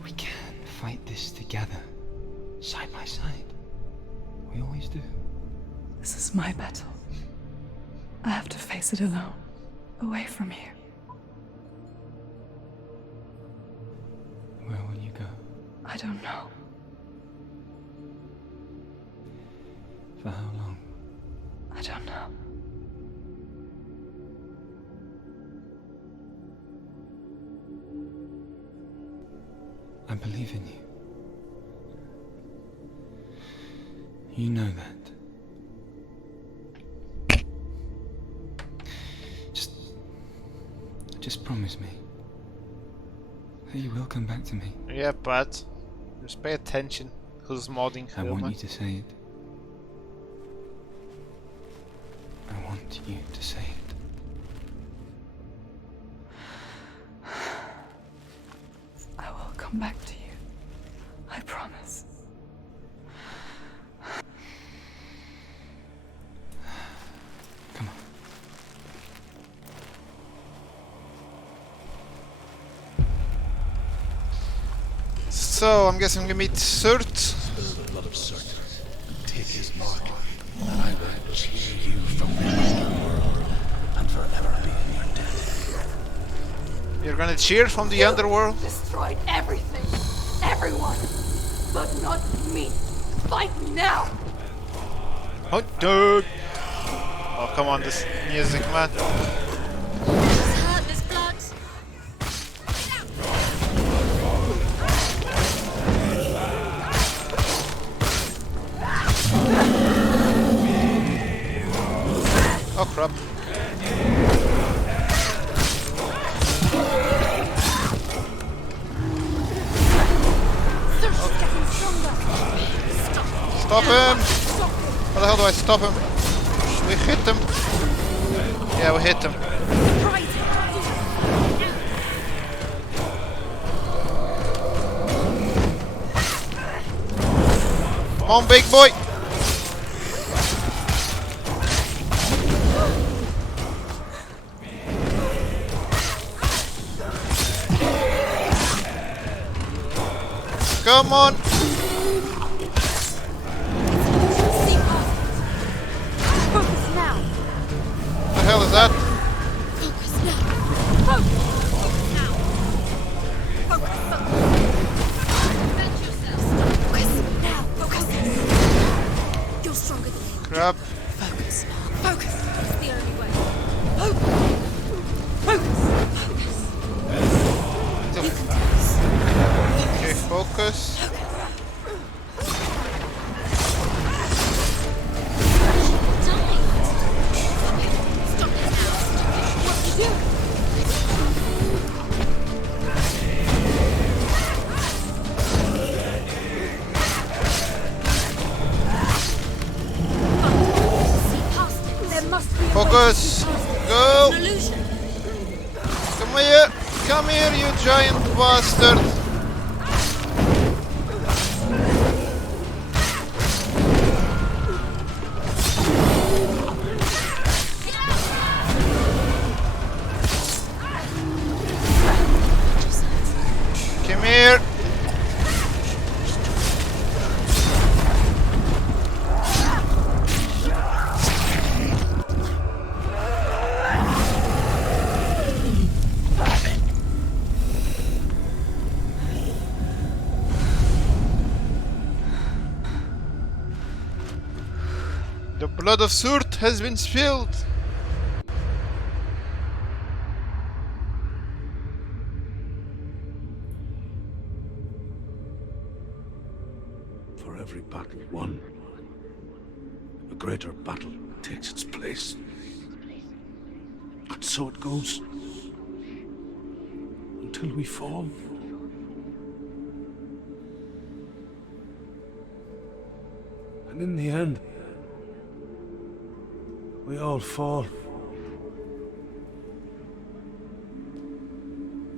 We can fight this together, side by side. We always do. This is my battle. I have to face it alone, away from you. Where will you go? I don't know. For how long? I don't know. I believe in you. You know that. Just promise me that you will come back to me. Yeah, but just pay attention. Who's modding I Human? want you to say it. I want you to say it. I will come back to you. I promise. Come on. So I'm guessing we meet Surt. Spill the blood of Surt. Take his mark, and I will cheer you from the underworld and forever be in your debt. You're gonna cheer from the underworld? Destroyed everything. Everyone. But not me. Fight now. Hot dog! Oh, come on, this music, man. She's hurt. There's blood. Oh, crap. Stop him! How the hell do I stop him? We hit him. Yeah, we hit him. Come on, big boy! Come on! Focus now. What the hell is that? Focus now. Focus. Focus now. Focus. Defend yourself. Focus now. Focus. You're stronger than him. Crap. Focus. Focus. It's the only way. Focus. Okay, focus. Stop it now. What are you doing? See past it. There must be a way to Focus. see past it. Go. An illusion. Come here. Come here, you giant bastard. Come here. The blood of Surt has been spilled. For every battle won, a greater battle takes its place. And so it goes. Until we fall. And in the end, we all fall.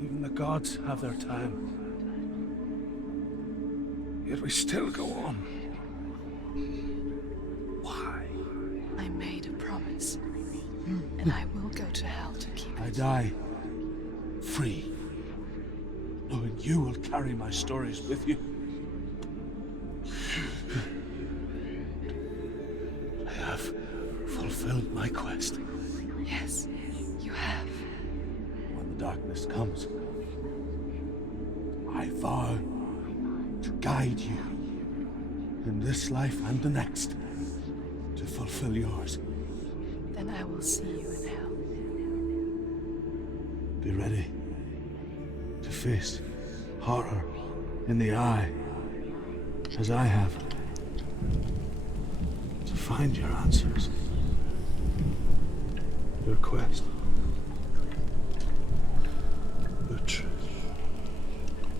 Even the gods have their time. Yet we still go on. Why? I made a promise, and I will go to hell to keep I it. die free, knowing you will carry my stories with you. I have fulfilled my quest. Yes, you have. When the darkness comes, I vow to guide you in this life and the next to fulfill yours. Then I will see you in hell. Be ready to face horror in the eye, as I have. To find your answers. Your quest. Your truth.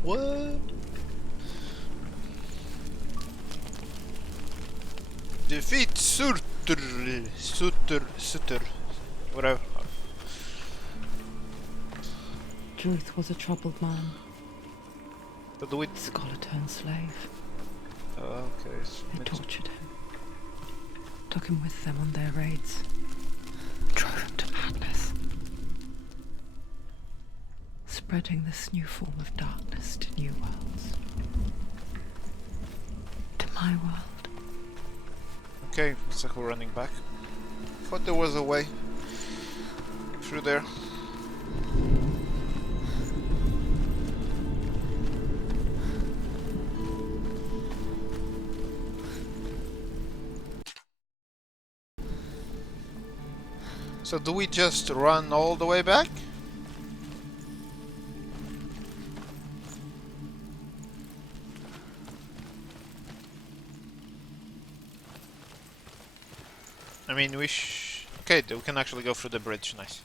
What? Defeat Sutter, whatever. Druth was a troubled man, But do it. scholar turned slave. Okay. They tortured him, took him with them on their raids, drove him to madness, spreading this new form of darkness to new worlds. To my world. Okay, looks like we're running back. Thought there was a way through there. So do we just run all the way back? I mean, okay, we can actually go through the bridge, nice.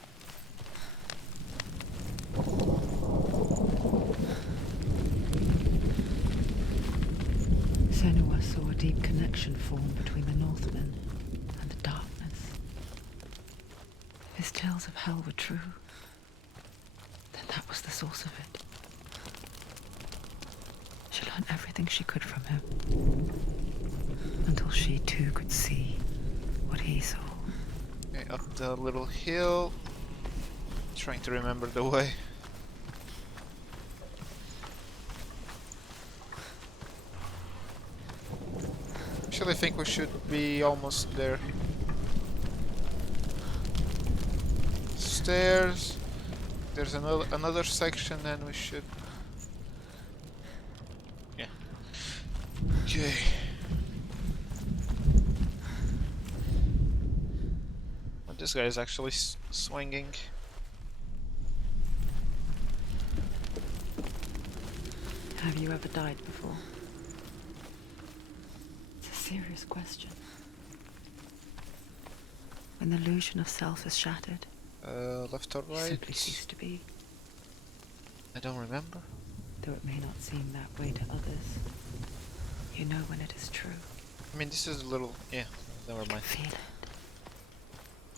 Senua saw a deep connection form between the Northmen and the darkness. His tales of hell were true. Then that was the source of it. She learned everything she could from him. until she too could see what he saw. Okay, up the little hill. Trying to remember the way. Actually, I think we should be almost there. Stairs. There's another section, and we should. Yeah. Okay. Well, this guy is actually swinging. Have you ever died before? It's a serious question. When the illusion of self is shattered, Left or you right? simply cease to be. I don't remember. Though it may not seem that way to others, you know when it is true. I mean, this is a little. Yeah, never mind. Feel it.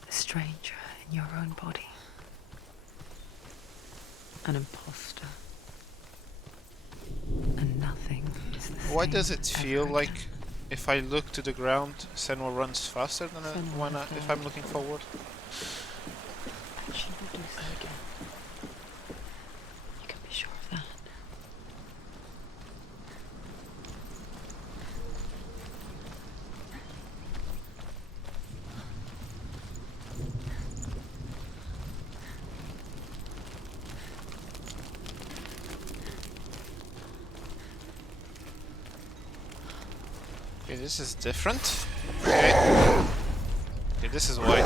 A stranger in your own body. An imposter. And nothing is the same. Why does it feel ever like again. if I look to the ground, Senua runs faster than if I'm looking forward? She will do so again. You can be sure of that. Okay, this is different. Okay. Okay, this is white.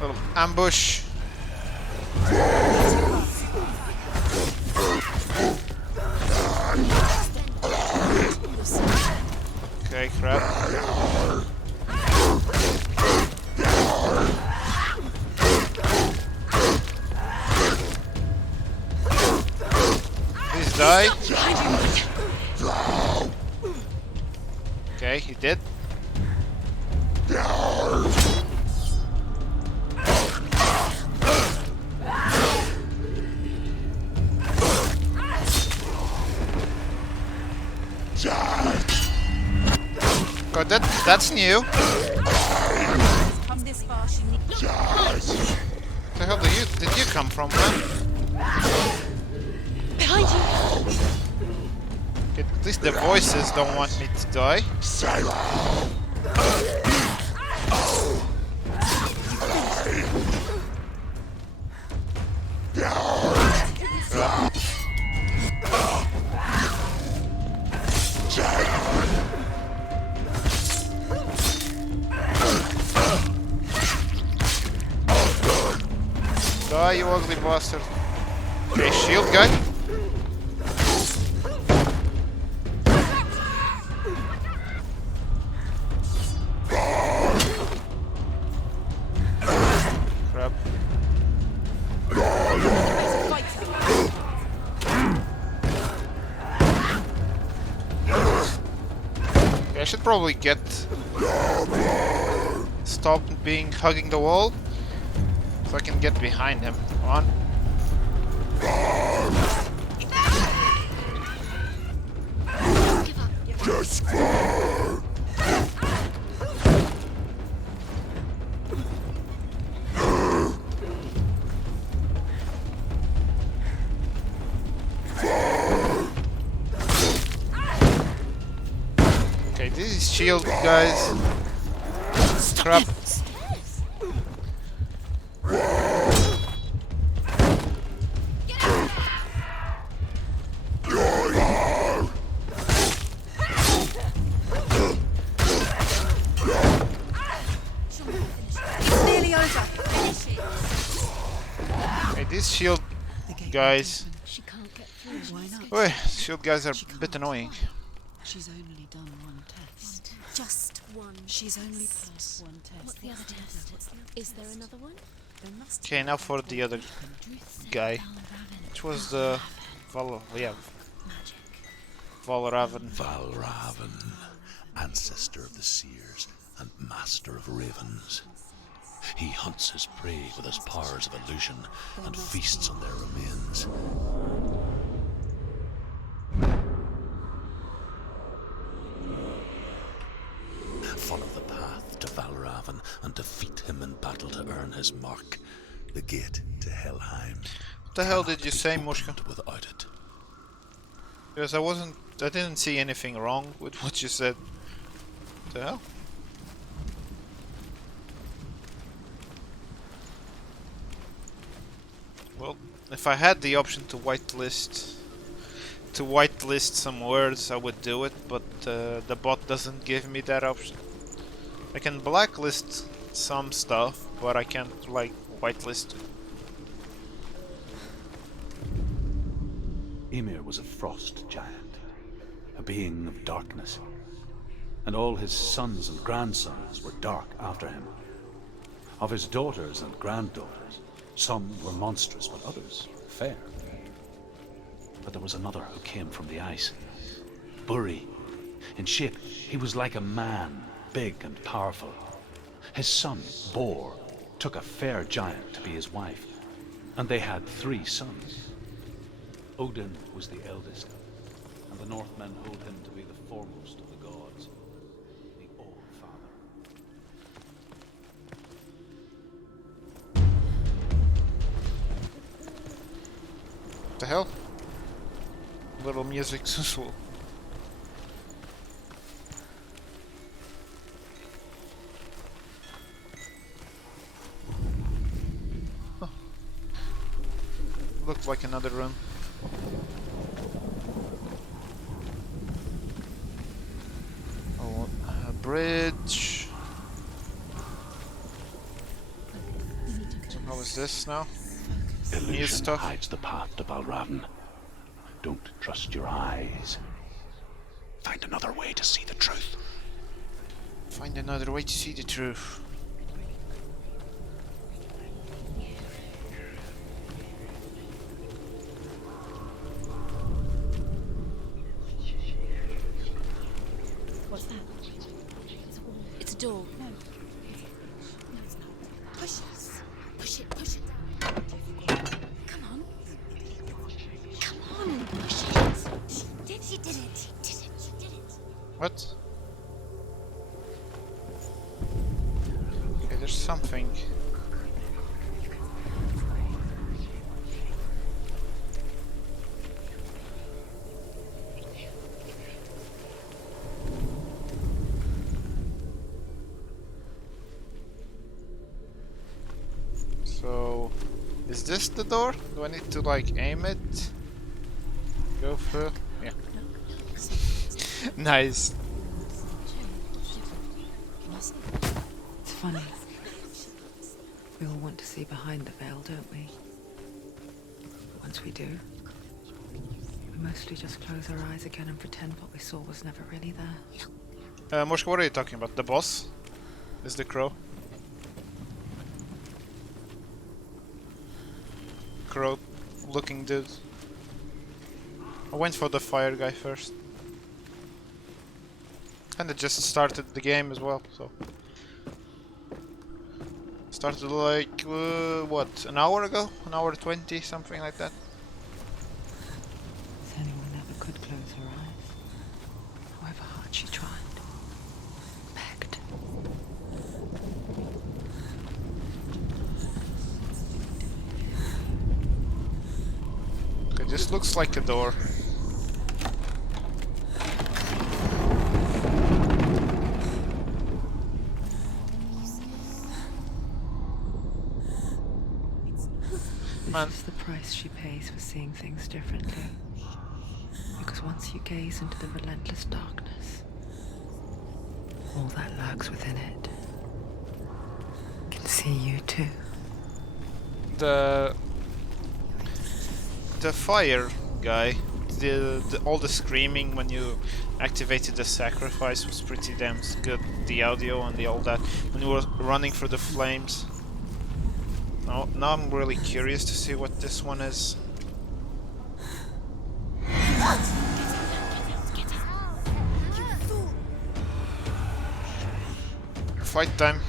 Little ambush. Okay, crap. Please die. Okay, he did. God, that's new. Come this far, she need. The hell did you come from, man? Behind you! Okay, at least the voices don't want me to die. Die, you ugly bastard. Okay, shield guy. Crap. Okay, I should probably stop hugging the wall so I can get behind him. Come on. Okay, this is shield, guys. Crap. Nearly over. Okay, these shield guys. She can't get through. Why not? Oh, shield guys are a bit annoying. She's only done one test. Just one. She's only test. passed one test. What's the other test? Is there another one? There must Okay, now for the other guy, which was the Magic. Valravn. Valravn, ancestor of the seers and master of ravens. He hunts his prey with his powers of illusion and feasts on their remains. Follow the path to Valravn and defeat him in battle to earn his mark. The gate to Helheim. What the hell did you say, Mushka? Without it. Because I didn't see anything wrong with what you said. What the hell? Well, if I had the option to whitelist some words, I would do it, but the bot doesn't give me that option. I can blacklist some stuff, but I can't like whitelist it. Ymir was a frost giant, a being of darkness, and all his sons and grandsons were dark after him. Of his daughters and granddaughters, some were monstrous, but others fair. But there was another who came from the ice. Buri. In shape, he was like a man, big and powerful. His son, Bor, took a fair giant to be his wife, and they had 3 sons. Odin was the eldest, and the Northmen hold him to be the foremost of the gods, the All-Father. What the hell? Little music sussel. Huh. Looked like another room. Oh, a bridge. So how is this now? New Illusion stuff. hides the path to Valravn. Don't trust your eyes. Find another way to see the truth. Find another way to see the truth. What's that? It's a wall. It's a door. No. No, it's not. Push it. Push it. Push it down. Come on. Come on. Push it. She did it. She did it. She did it. What? Okay, there's something. So, is this the door? Do I need to like aim it? Go through? Yeah. Nice. It's funny. We all want to see behind the veil, don't we? Once we do, we mostly just close our eyes again and pretend what we saw was never really there. Moshka, what are you talking about? The boss? Is the crow? Crow looking dude. I went for the fire guy first. And it just started the game as well, so. Started like, what, an hour ago? An hour 20, something like that. Senua never could close her eyes, however hard she tried. Begged. Okay, this looks like a door. This is the price she pays for seeing things differently. Because once you gaze into the relentless darkness, all that lurks within it can see you too. The fire guy, all the screaming when you activated the sacrifice was pretty damn good. The audio and all that when you were running through the flames. Now I'm really curious to see what this one is. Fight time.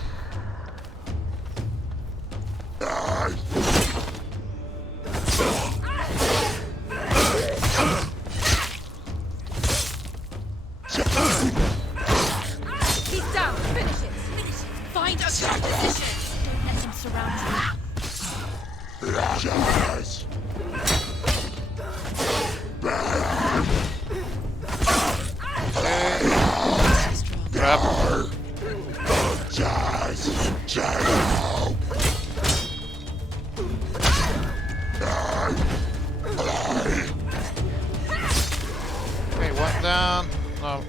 He's down. Finish it. Find a good position. Don't let them surround you. Grab. Okay, one down. No.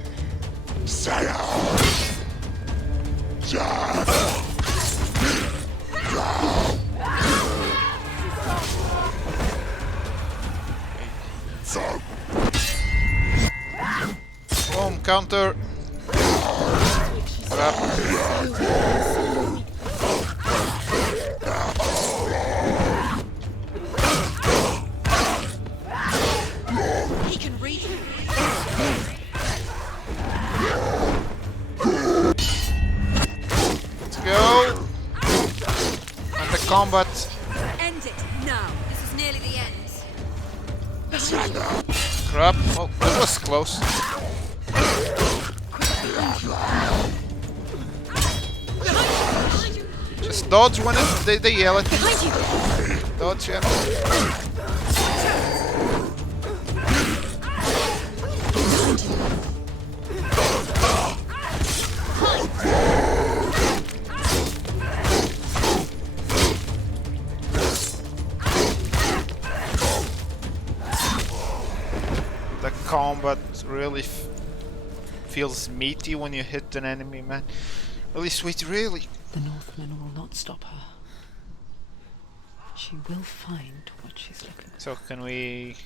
Boom, counter. Grab. He can read you. Let's go. And the combat. End it now. This is nearly the end. Crap. Oh, that was close. Just dodge when they yell at you. Dodge, yeah. The combat really feels meaty when you hit an enemy, man. Really sweet, really. The Northmen will not stop her. She will find what she's looking for. So can we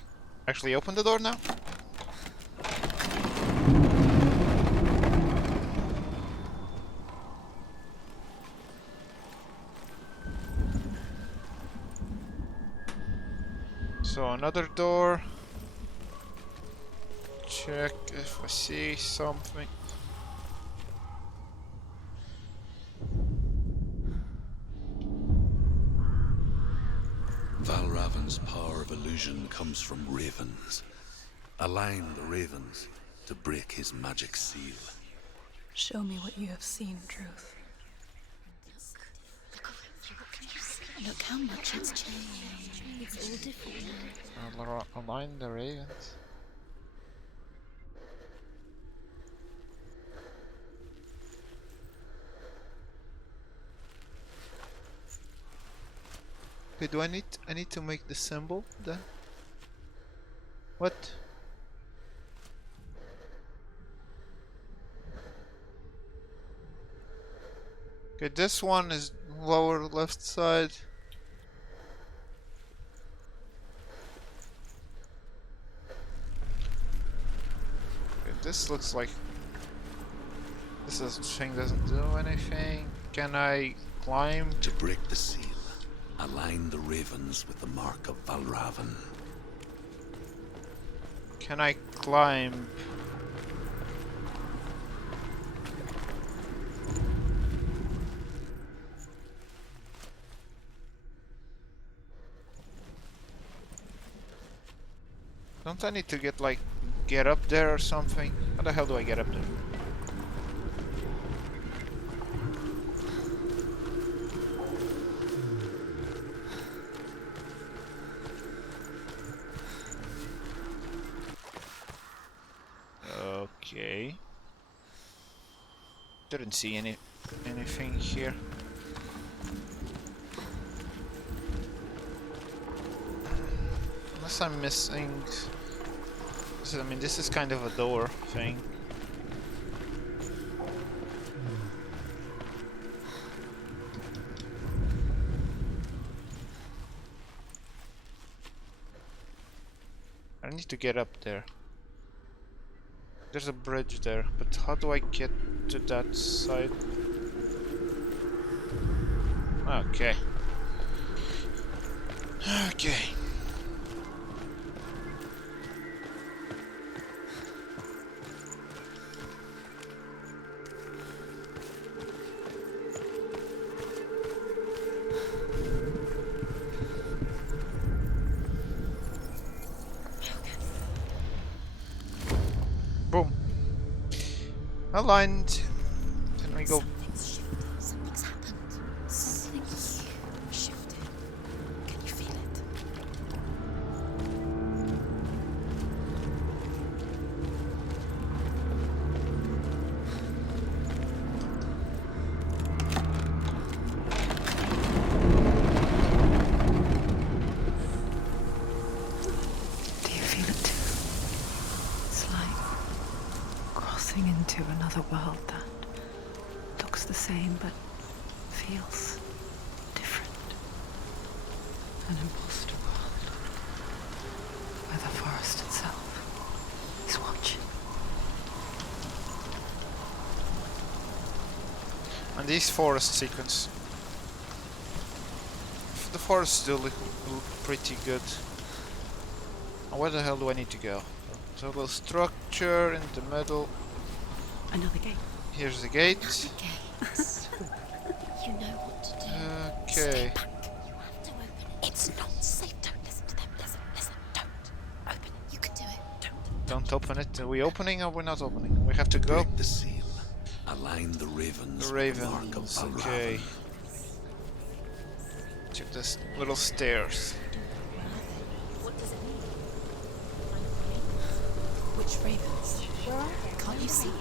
actually open the door now? So another door. Check if I see something. Valravn's power of illusion comes from ravens. Align the ravens to break his magic seal. Show me what you have seen, Truth. Look how much it's changed. It's all different now. Align the ravens. Okay, do I need to make the symbol then? What? Okay, this one is lower left side. Okay, this looks like this thing doesn't do anything. Can I climb? To break the seal, align the ravens with the mark of Valravn. Can I climb? Don't I need to get up there or something? How the hell do I get up there? Okay. Didn't see anything here. Unless I'm missing. I mean, this is kind of a door thing. I need to get up there. There's a bridge there, but how do I get to that side? Okay. Okay. aligned. Can we go? Something's shifted. Something's happened. Something's shifted. Can you feel it? Do you feel it too? It's like crossing into another world that looks the same but feels different. An imposter world where the forest itself is watching. And these forest sequence. The forests do look pretty good. And where the hell do I need to go? So a little structure in the middle. Another gate. Here's the gate. Gates. You know what to do. Okay. Stay back. You have to open it. It's not safe. Don't listen to them. Listen. Don't. Open it. You can do it. Don't open it. Are we opening or we're not opening? We have to go. Break the seal. Align the ravens. The with the mark of ravens. Valravn. Okay. Check this little stairs. What does it mean? Which ravens? Can't you see them?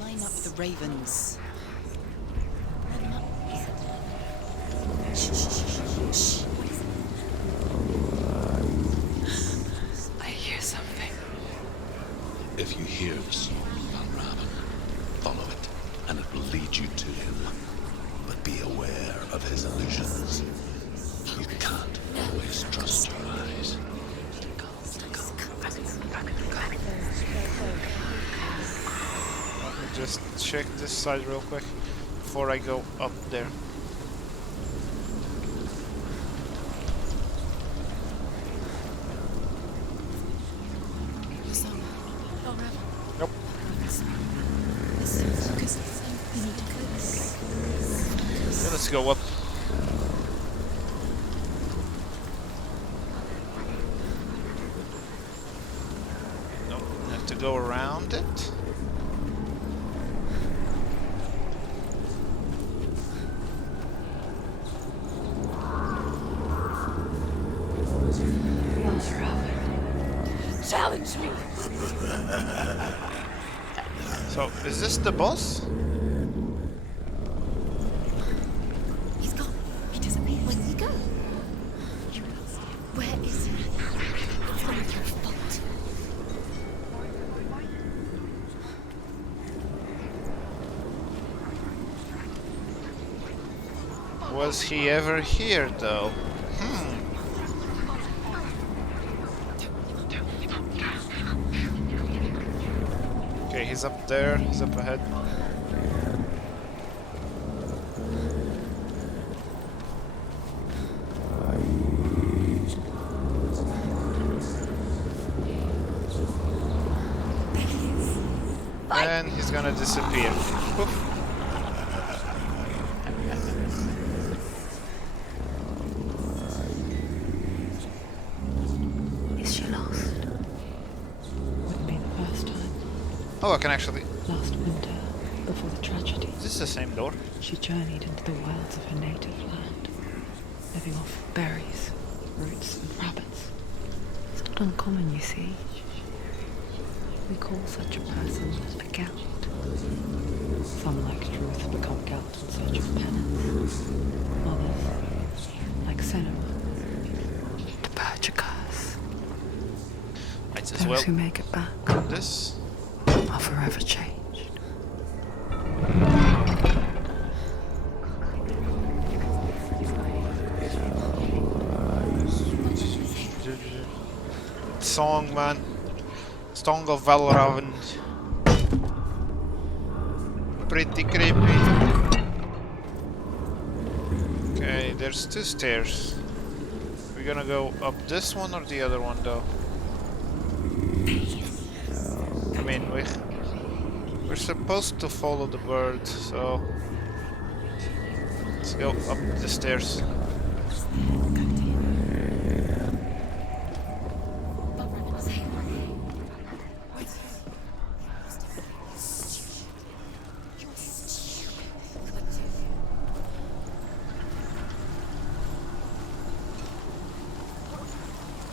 Line up the ravens. Line them up. Shh, shh, shh, shh. What is it? I hear something. If you hear the song of Valravn, follow it, and it will lead you to him. But be aware of his illusions. You can't always trust your eyes. Let me just check this side real quick before I go up there. Nope. Yeah, let's go up. Nope, have to go around it. Challenge me! So, is this the boss? He's gone. He disappeared. Where did he go? Where is he? It's not your fault. Was he ever here, though? Okay, he's up there, he's up ahead. And he's gonna disappear. Poof. Is she lost? Wouldn't be the first time. Oh, I can actually... Last winter, before the tragedy, Is this the same door? she journeyed into the wilds of her native land, living off berries, roots, and rabbits. It's not uncommon, you see. We call such a person a gout. Some, like Truth, become gout in search of penance. Others, like Senua, to purge a curse. Might as Those well who make it back do this. are forever changed. Song, man. Song of Valravn. Pretty creepy. Okay, there's two stairs. We're gonna go up this one or the other one, though? I mean, we're supposed to follow the bird, so let's go up the stairs.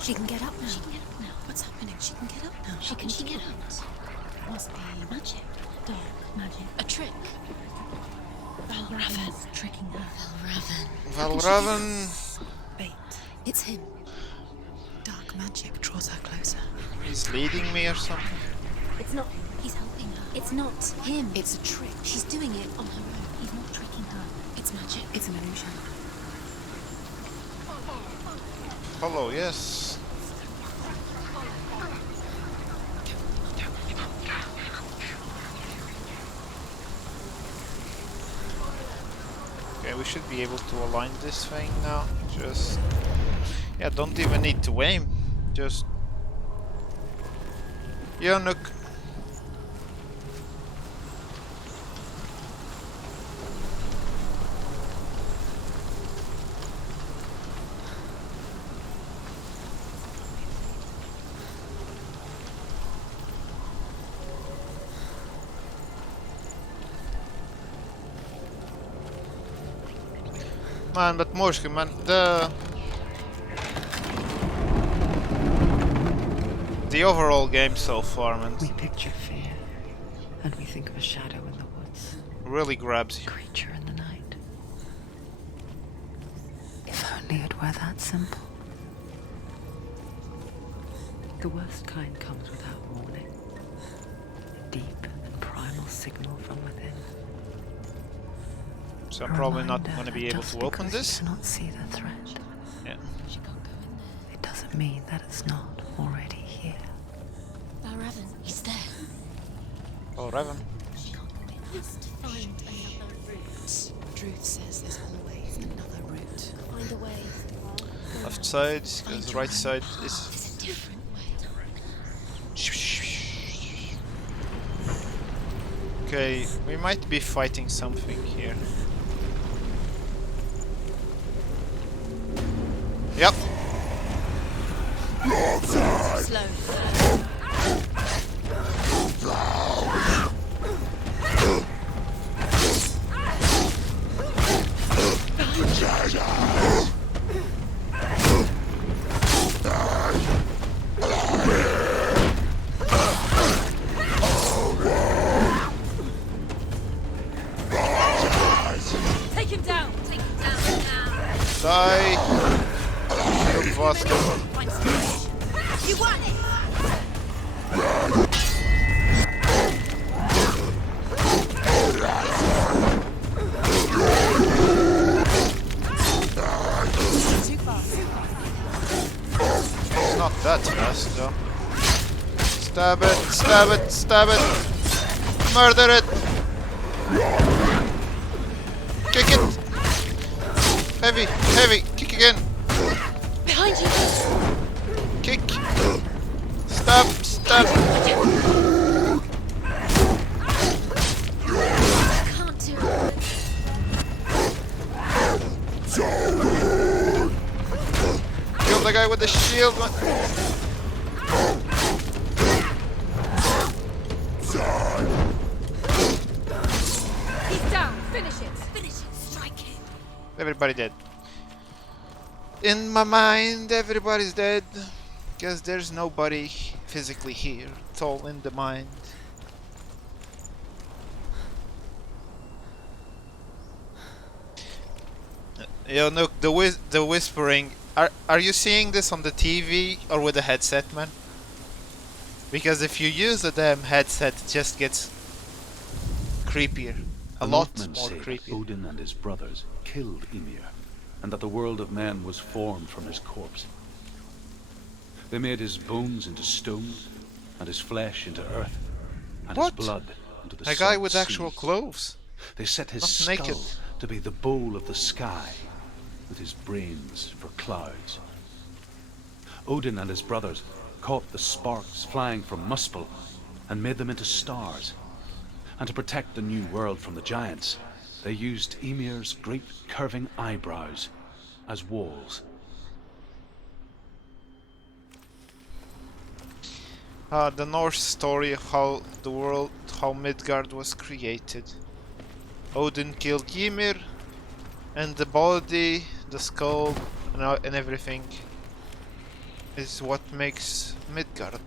She can get up now. She can get up now. What's happening? She can get up now. She can get up. It must be magic. Dark magic. A trick. Valravn tricking her. Valravn. Bait. It's him. Dark magic draws her closer. He's leading me or something. It's not him. He's helping her. It's not him. It's a trick. She's doing it on her own. He's not tricking her. It's magic. It's an illusion. Follow, yes. Okay, we should be able to align this thing now. Just... yeah, don't even need to aim. Just... Yonuk. Man, but Morske, man, the overall game so far, man, We picture fear, and we think of a shadow in the woods. really grabs you. Creature in the night. If only it were that simple. The worst kind comes without warning. A deep and primal signal from within. So A I'm probably not reminder going to be that able just to open because this. you cannot see the threat, Yeah. She can't go in there. it doesn't mean that it's not already here. Valravn, he's there. Oh, Raven. She can't go in. Has to find another route. Druth says there's always another route. Find a way. Left side, because the right side is... There's a different way. Okay, we might be fighting something here. Yep. Slow. Take him down. Take him down now. Die. Shield faster. Find solution. You want it. Too fast. It's not that fast though. Stab it, stab it, stab it. Murder it. Kick it. Heavy, heavy. Kick again. Behind you. Kick. Stab, stab. Can't do it. Kill the guy with the shield. He's down. Finish it. Finish it. Strike it. Everybody dead. In my mind, everybody's dead. Because there's nobody physically here. It's all in the mind. Yo, look, the whispering. Are you seeing this on the TV or with the headset, man? Because if you use the damn headset, it just gets creepier. A The lot Northmen more say that creepy. Odin and his brothers killed Ymir, and that the world of men was formed from his corpse. They made his bones into stone, and his flesh into earth, and What? his blood into the A guy salt with actual seas. clothes. They set his Not skull naked. to be the bowl of the sky, with his brains for clouds. Odin and his brothers caught the sparks flying from Muspel and made them into stars. And to protect the new world from the giants, they used Ymir's great curving eyebrows as walls. The Norse story of how Midgard was created. Odin killed Ymir, and the body, the skull, and everything is what makes Midgard.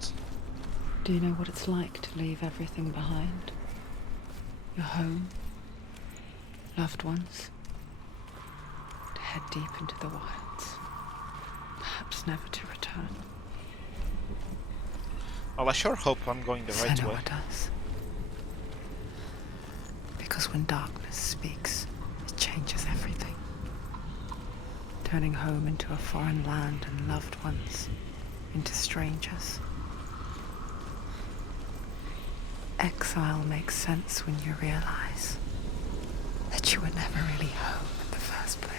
Do you know what it's like to leave everything behind? Your home, loved ones, to head deep into the wilds, perhaps never to return. Well, I sure hope I'm going the right way. Senua does. Because when darkness speaks, it changes everything. Turning home into a foreign land and loved ones into strangers. Exile makes sense when you realize that you were never really home in the first place.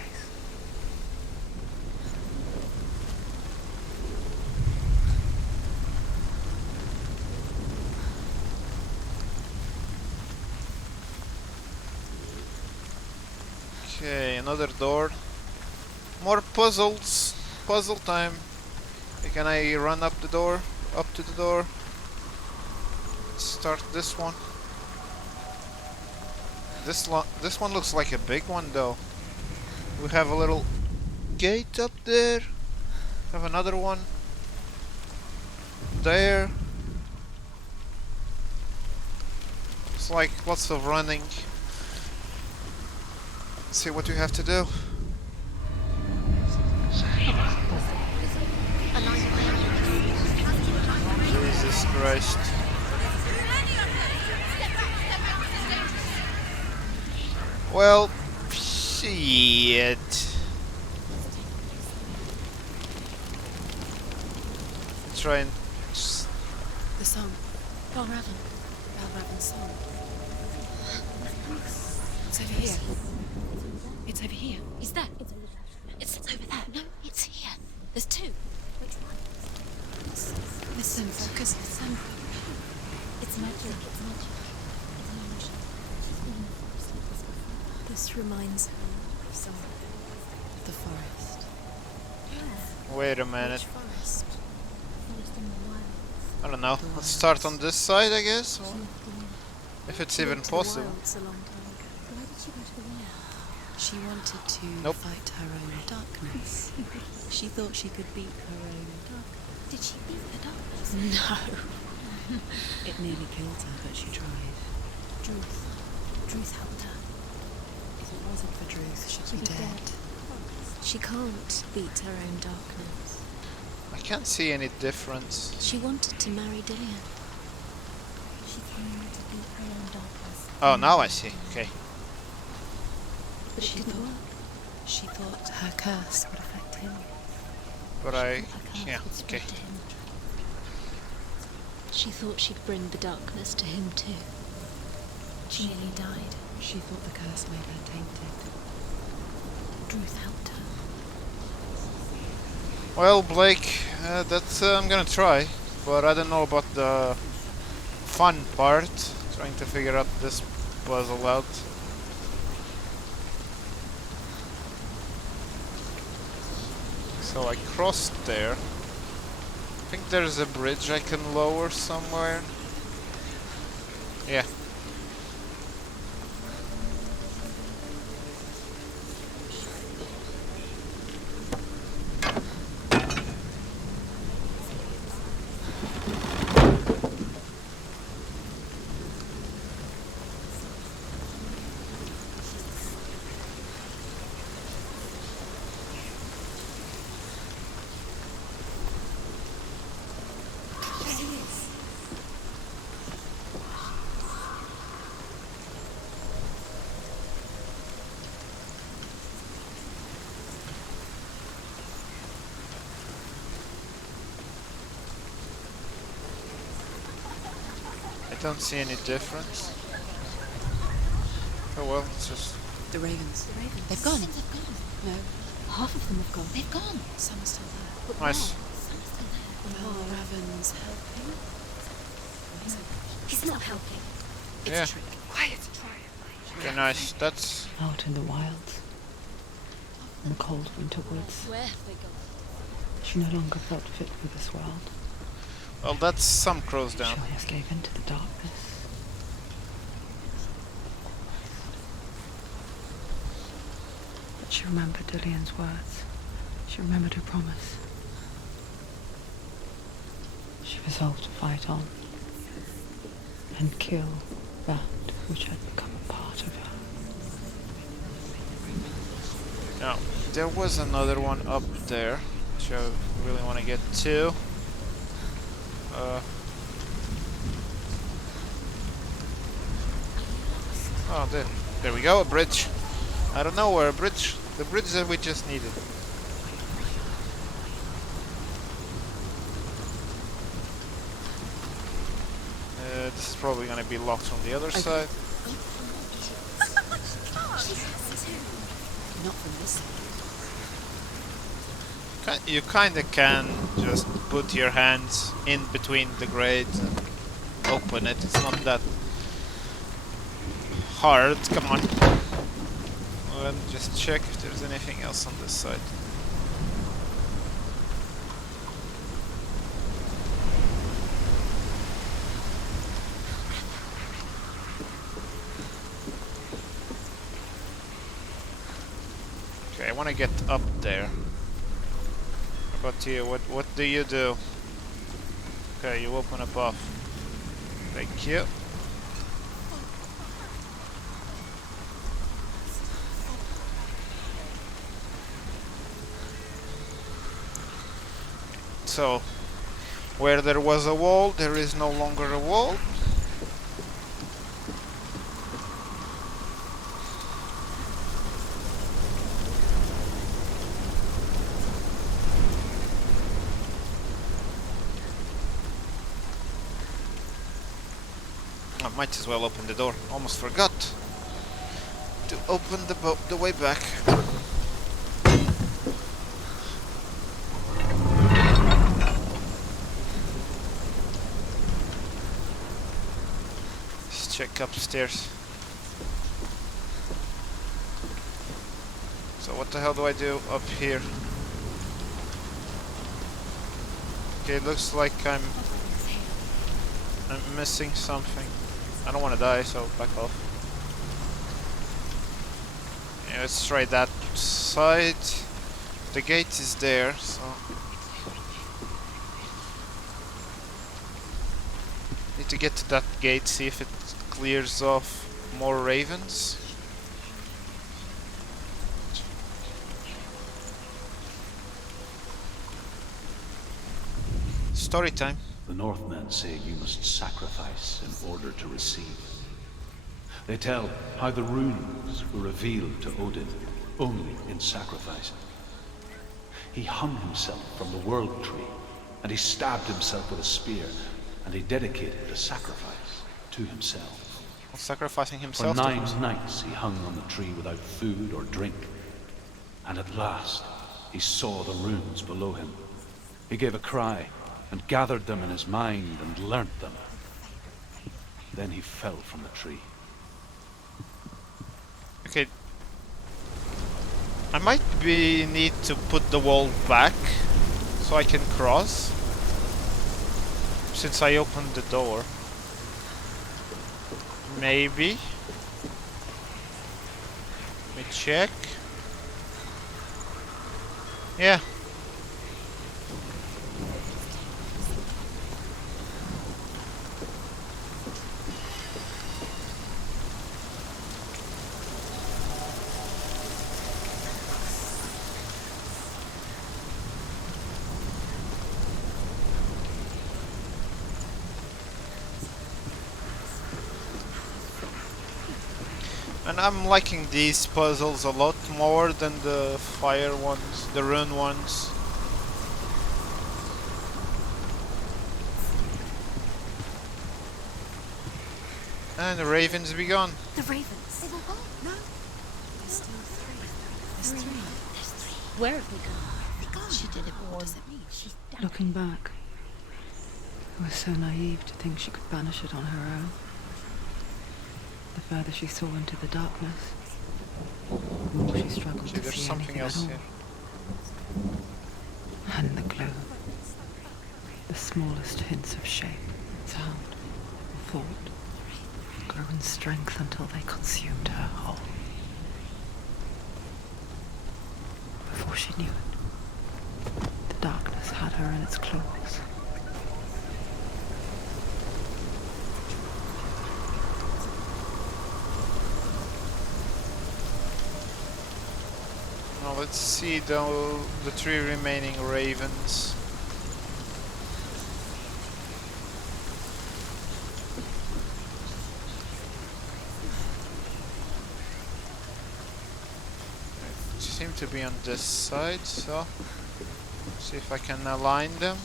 Okay, another door. More puzzles. Puzzle time. Can I run up the door? Up to the door. Start this one. This one looks like a big one though. We have a little gate up there. Have another one there. It's like lots of running. Let's see what we have to do. Jesus Christ. Well, shit. Try and... The song. Valravn. Valravn's song. It's over here. It's over here. Is that? It's over there. No, it's here. There's two. Which one? Listen, focus. Listen. It's magic. It's magic. It's an illusion. This reminds her of something. The forest. Wait a minute. Which forest? Forest in the wild. I don't know. Let's start on this side, I guess. If it's even possible. Why did she go to the wild? She wanted to Nope. fight her own darkness. She thought she could beat her own darkness. Did she beat the darkness? No. It nearly killed her, but she tried. Druth helped her. If it wasn't for Druth, she'd be dead. She can't beat her own darkness. I can't see any difference. She wanted to marry Dillian. She came to beat her own darkness. Oh, now I see. Okay. But it didn't work. She thought her curse would affect him. But I... yeah, okay. She thought she'd bring the darkness to him too. She nearly died. She thought the curse made her tainted. Druth helped her. Well, Blake, that's I'm gonna try, but I don't know about the fun part, trying to figure out this puzzle out. So I crossed there. I think there's a bridge I can lower somewhere. Yeah. I don't see any difference. Oh well, it's just... The ravens. The ravens. They've gone. No, half of them have gone. They've gone. Some are still there. But Nice. Some are still there. Valravn's helping. He's not helping. It's Yeah. a trick. Quiet. Okay, nice. That's... Out in the wilds, in the cold winter woods, Where have they gone? she no longer felt fit for this world. well, that's some crows She down. almost gave in to the darkness. But she remembered Dillian's words. She remembered her promise. resolved to fight on and kill that which had become a part of her. Now, there was another one up there, which I really want to get to. Oh, there we go, a bridge. I don't know where a bridge. The bridge that we just needed. This is probably gonna be locked from the other side. Not from this side. You kinda can just put your hands in between the grates and open it. It's not that hard. Come on. Let me just check if there's anything else on this side. Okay, I want to get up there. How about you? What do you do? Okay, you open up off. Thank you. So, where there was a wall, there is no longer a wall. I might as well open the door. Almost forgot to open the way back. Let's check upstairs. So what the hell do I do up here? Okay, looks like I'm missing something. I don't want to die, so back off. Yeah, let's try that side. The gate is there, so... Need to get to that gate, see if it clears off more ravens. Story time. The Northmen say you must sacrifice in order to receive. They tell how the runes were revealed to Odin only in sacrifice. He hung himself from the world tree, and he stabbed himself with a spear, and he dedicated the sacrifice to himself. Sacrificing himself For to 9 himself. nights he hung on the tree without food or drink, and at last he saw the runes below him. He gave a cry, and gathered them in his mind and learnt them. Then he fell from the tree. Okay. I might need to put the wall back so I can cross. Since I opened the door. Maybe. Let me check. Yeah. And I'm liking these puzzles a lot more than the fire ones, the rune ones. And the ravens be gone. The ravens. They've all gone. No. There's still three. There's three. There's three. Where have they gone? They're gone. She did it. What does it mean? She's done. Looking back, I was so naive to think she could banish it on her own. The further she saw into the darkness, the more she struggled See, to there's see something anything else at here. all. And the glow, the smallest hints of shape, sound, or thought, grew in strength until they consumed her whole. Before she knew it, the darkness had her in its claws. Now let's see the 3 remaining ravens. They seem to be on this side, so see if I can align them.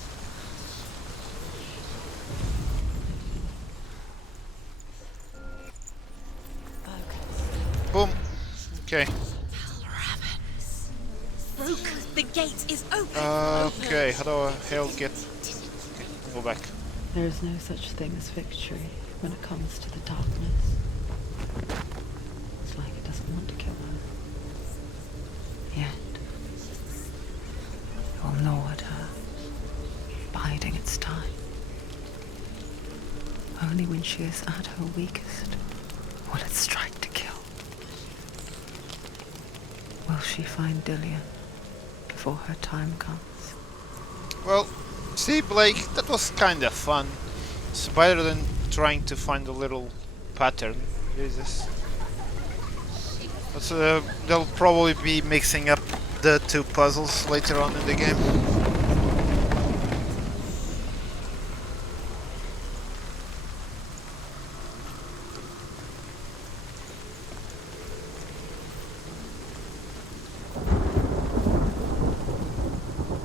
Boom. Okay. Broke. The gate is open. Okay, how do I hell get... Okay, go back. There is no such thing as victory when it comes to the darkness. It's like it doesn't want to kill her. Yet, it will gnaw at her, biding its time. Only when she is at her weakest will it strike to kill. Will she find Dillian before her time comes? Well, see, Blake, that was kind of fun. It's better than trying to find a little pattern. Jesus. But they'll probably be mixing up the 2 puzzles later on in the game.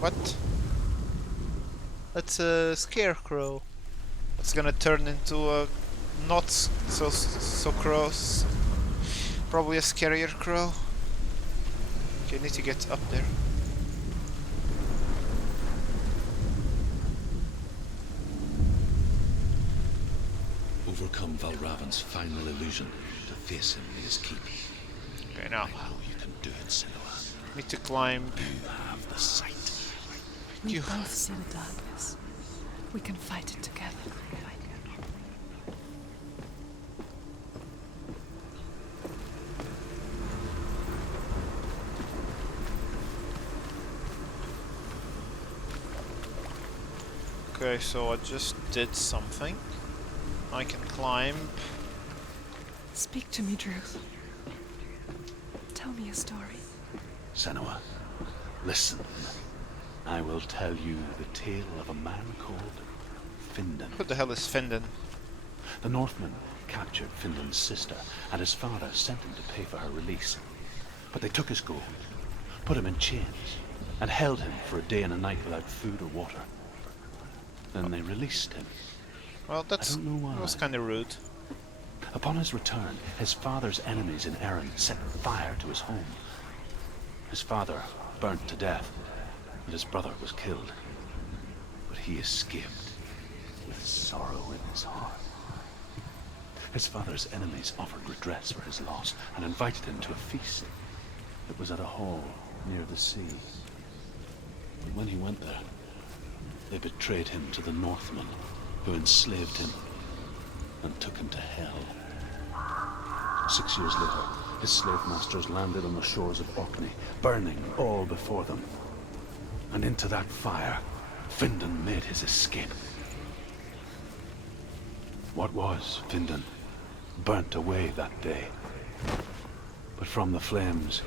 What? That's a scarecrow. It's gonna turn into a not so crow. Probably a scarier crow. Okay, need to get up there. Overcome Valravn's final illusion to face him in his keep. Okay, now. How you can do it, Senua. Need to climb. You have the sight. We You- both see the darkness. We can fight it together. Okay, so I just did something. I can climb. Speak to me, Druth. Tell me a story. Senua, listen. I will tell you the tale of a man called Findan. Who the hell is Findan? The Northmen captured Findan's sister, and his father sent him to pay for her release. But they took his gold, put him in chains, and held him for a day and a night without food or water. Then they released him. Well, I don't know why. that was kind of rude. Upon his return, his father's enemies in Erin set fire to his home. His father burnt to death, and his brother was killed. But he escaped with sorrow in his heart. His father's enemies offered redress for his loss and invited him to a feast. It was at a hall near the sea. But when he went there, they betrayed him to the Northmen, who enslaved him and took him to hell. 6 years later, his slave masters landed on the shores of Orkney, burning all before them. And into that fire, Findan made his escape. What was Findan burnt away that day. But from the flames,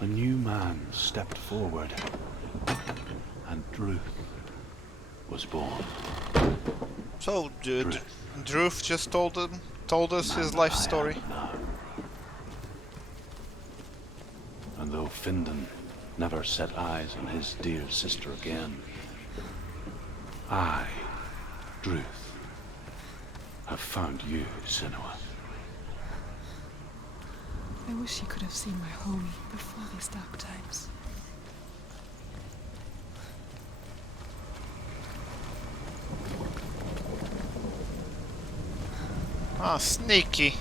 a new man stepped forward, and Druth was born. So, Druth just told us his life story. And though Findan never set eyes on his dear sister again, I, Druth, have found you, Senua. I wish he could have seen my home before these dark times. Ah, sneaky.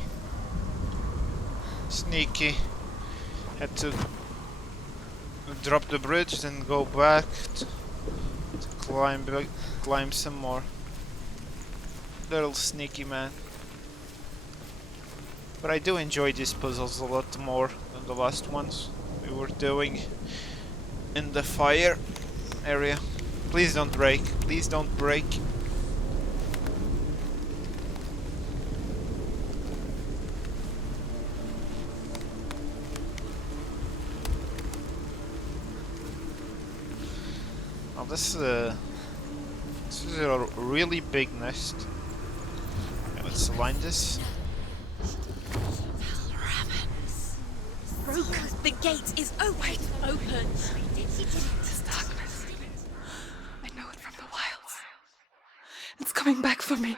Sneaky. Had to drop the bridge, then go back to climb some more. Little sneaky man. But I do enjoy these puzzles a lot more than the last ones we were doing in the fire area. Please don't break. Please don't break. this is a really big nest. Okay, let's align this. Broken. The gate is open. Open. This darkness. I know it from the wilds. It's coming back for me.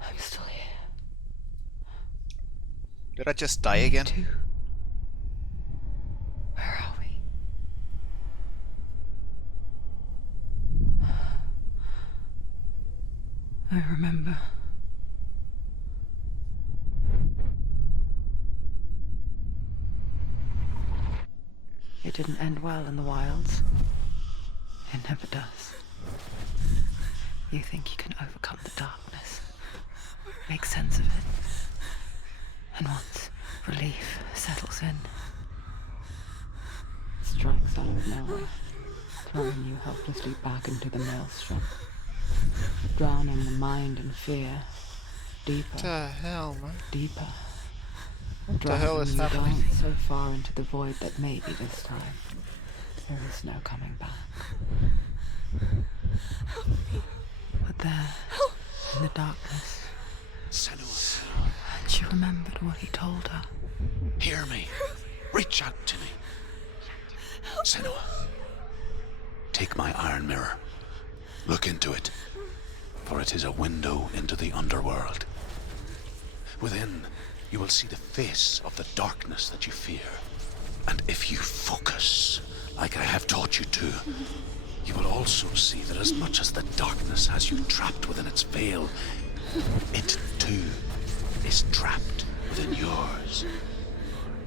I'm still here. Did I just die again? Too. Where are we? I remember. It didn't end well in the wilds. It never does. You think you can overcome the darkness, make sense of it, and once relief settles in, it strikes out of nowhere, throwing you helplessly back into the maelstrom, drowning the mind in fear, deeper, What the hell, man? deeper, What the hell is happening? down so far into the void that maybe this time there is no coming back. But there, in the darkness, Senua, she remembered what he told her. hear me. Reach out to me. Senua, take my iron mirror. Look into it, for it is a window into the underworld. Within, you will see the face of the darkness that you fear. And if you focus, like I have taught you to, you will also see that as much as the darkness has you trapped within its veil, it too is trapped within yours.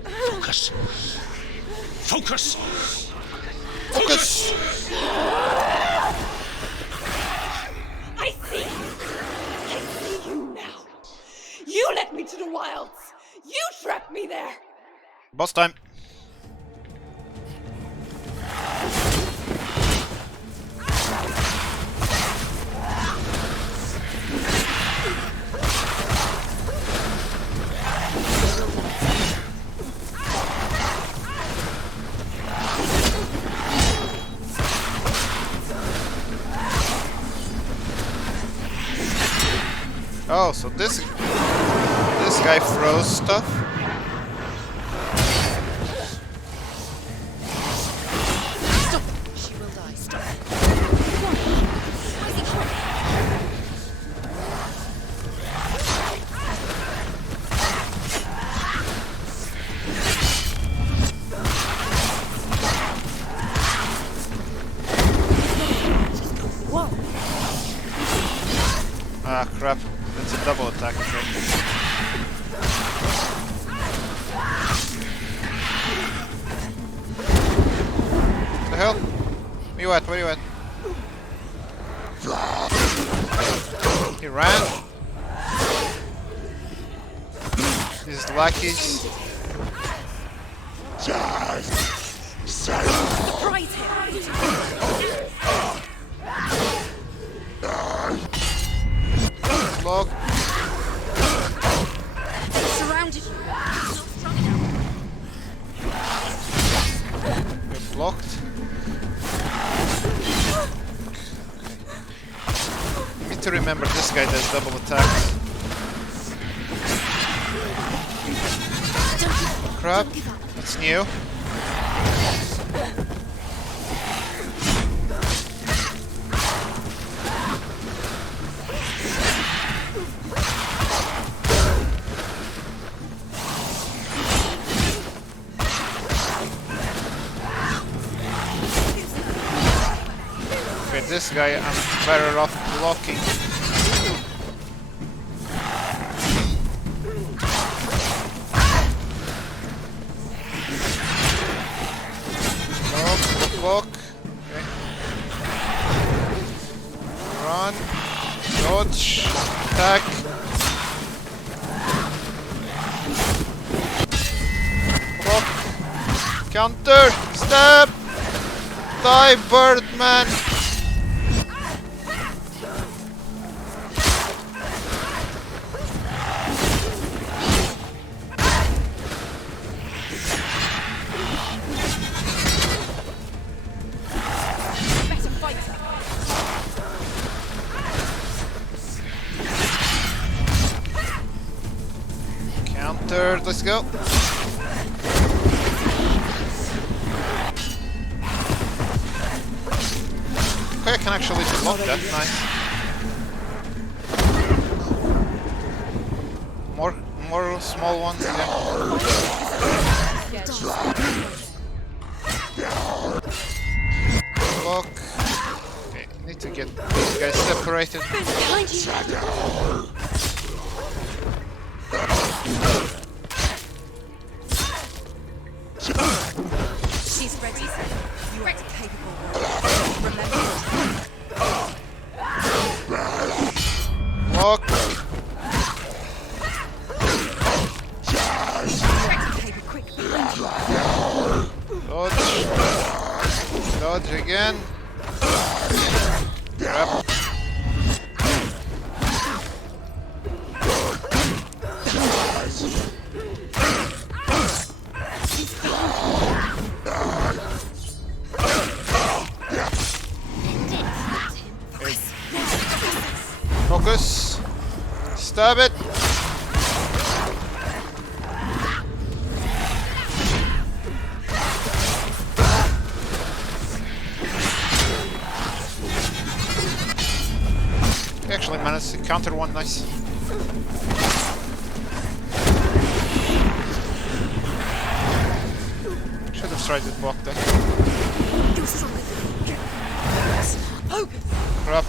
Focus. Focus! Focus! I see you. I see you now. You led me to the wilds. You trapped me there. Boss time. Oh, so this guy throws stuff? Stop. She will die. Stop. Whoa. Ah, crap. That's a double attack attack. What the hell? Where you at? Where you at? He ran. These lackeys. Right here. Block. Surrounded you. Not strong enough. We're blocked. Need to remember this guy does double attacks. Crap. That's new. This guy, I'm better off blocking. Block. Okay. Run. Dodge. Attack. Block. Counter. Stab. Die, Birdman. Countered, let's go. Okay, I can actually block that, nice. More small ones, yeah. Block. Okay, need to get these guys separated. She's ready. You are capable. Remember. Block. Dodge. Dodge again. Grab. Focus. Stab it. We actually managed to counter one, nice. Should have tried to block that. Crap.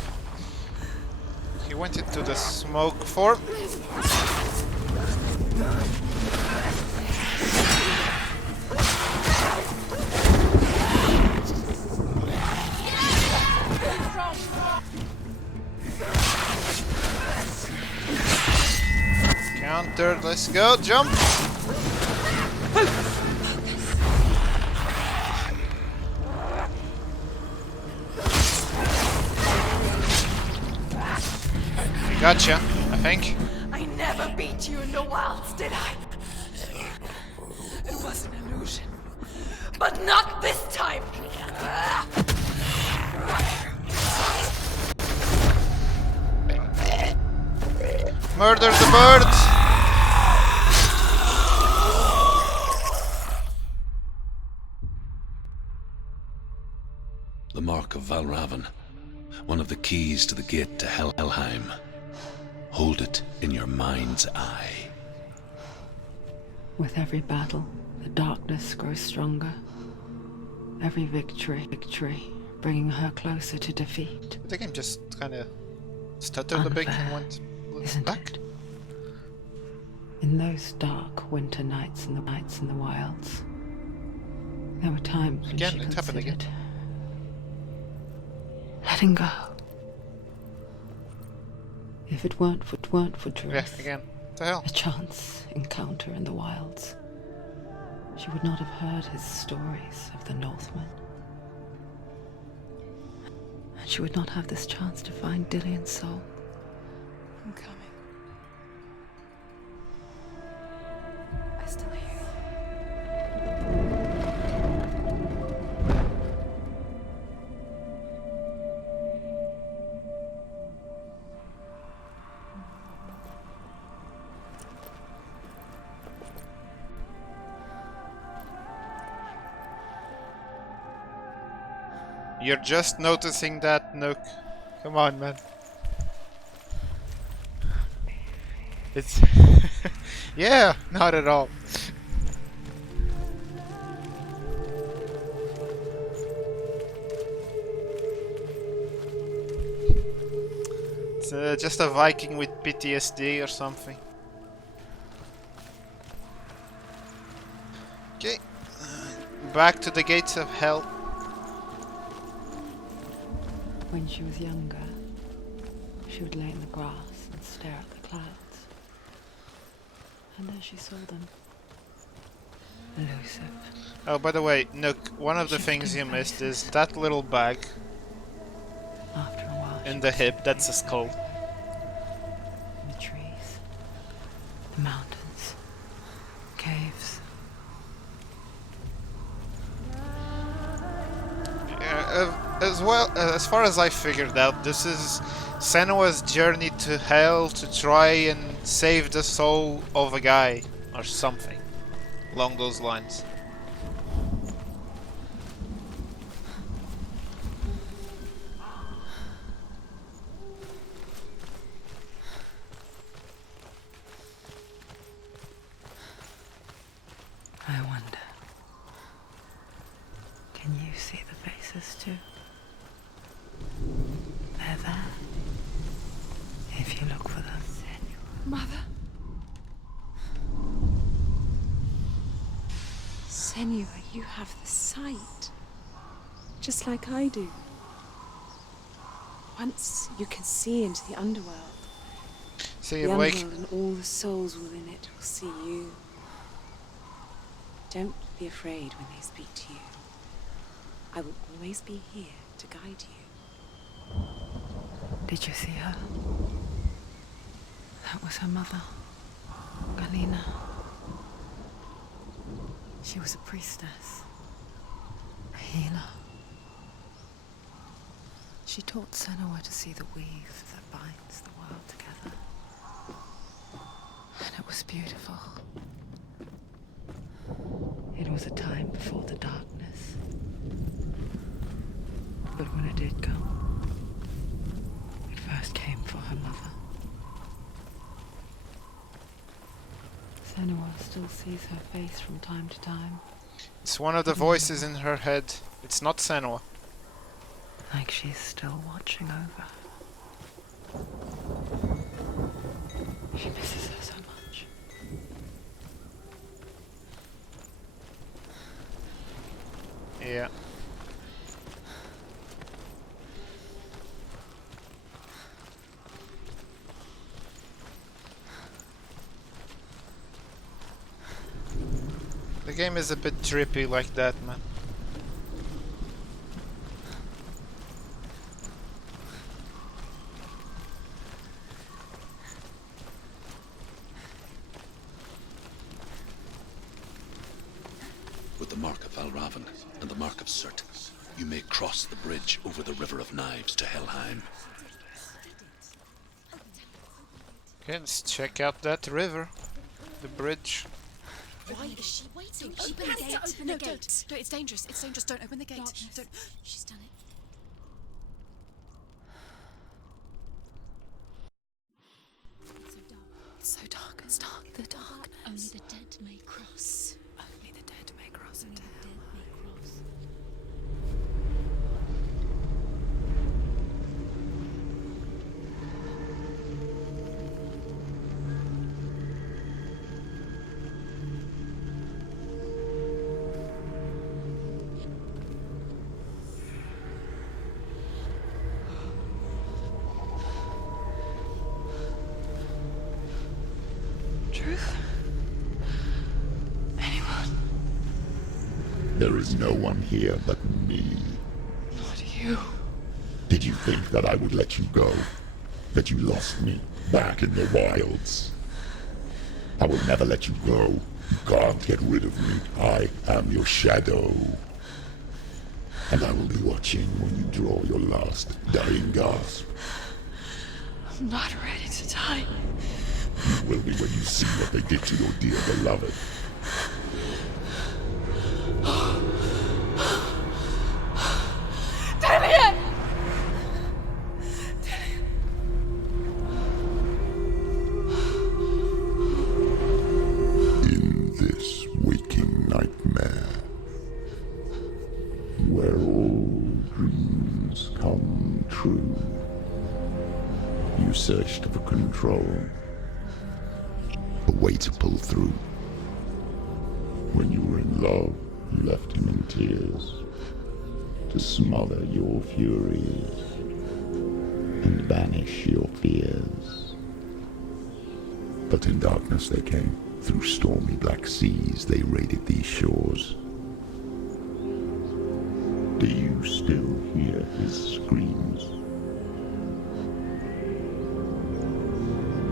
He went into the smoke form. Countered, let's go, jump! Gotcha, I think. I never beat you in the wilds, did I? It was an illusion. But not this time! Murder the bird! The mark of Valravn. One of the keys to the gate to Helheim. Hold it in your mind's eye. With every battle, the darkness grows stronger. Every victory, bringing her closer to defeat. The game just kinda stuttered a bit and went Isn't back. it? In those dark winter nights in the wilds, there were times when Again, she it happened again. considered letting go. If it weren't for Yeah, Druth, again. What the hell? a chance encounter in the wilds, she would not have heard his stories of the Northmen. And she would not have this chance to find Dillion's soul. I'm coming. I still hear you. You're just noticing that, Nook. Come on, man. It's... yeah, not at all. It's just a Viking with PTSD or something. Okay. Back to the gates of hell. When she was younger, she would lay in the grass and stare at the clouds. And then she saw them. Elusive. Oh, by the way, Nook, one of the things you missed is that little bag After a while, in the hip, that's a skull. the trees, the mountains, caves. As well, as far as I figured out, this is Senua's journey to hell to try and save the soul of a guy or something along those lines. I wonder, can you see the faces too? They're there, if you look for them. Mother. Senua, you have the sight. Just like I do. Once you can see into the underworld, See the you, Blake. underworld and all the souls within it will see you. Don't be afraid when they speak to you. I will always be here to guide you. Did you see her? That was her mother, Galina. She was a priestess, a healer. She taught Senua to see the weave that binds the world together. And it was beautiful. It was a time before the darkness. But when it did come, it first came for her mother. Senua still sees her face from time to time. It's one of the voices in her head. It's not Senua. Like she's still watching over her. She misses her so much. Yeah. The game is a bit trippy like that, man. With the mark of Valravn and the mark of Surt, you may cross the bridge over the River of Knives to Helheim. Okay, let's check out that river. The bridge. Why is she waiting? Open the gate. Open the gate. No, it's dangerous. It's dangerous. Don't open the gate. Don't. She's done it. It's so dark. It's dark. The dark. Only the dead may cross. Only the dead may cross Only into the dead hell. may cross. Truth? Anyone? There is no one here but me. Not you. Did you think that I would let you go? That you lost me back in the wilds? I will never let you go. You can't get rid of me. I am your shadow. And I will be watching when you draw your last dying gasp. I'm not ready to die. You will be when you see what they did to your dear beloved. Damien! In this waking nightmare, where all dreams come true, you searched for control, a way to pull through. When you were in love, you left him in tears, to smother your furies and banish your fears. But in darkness they came, through stormy black seas they raided these shores. Do you still hear his screams?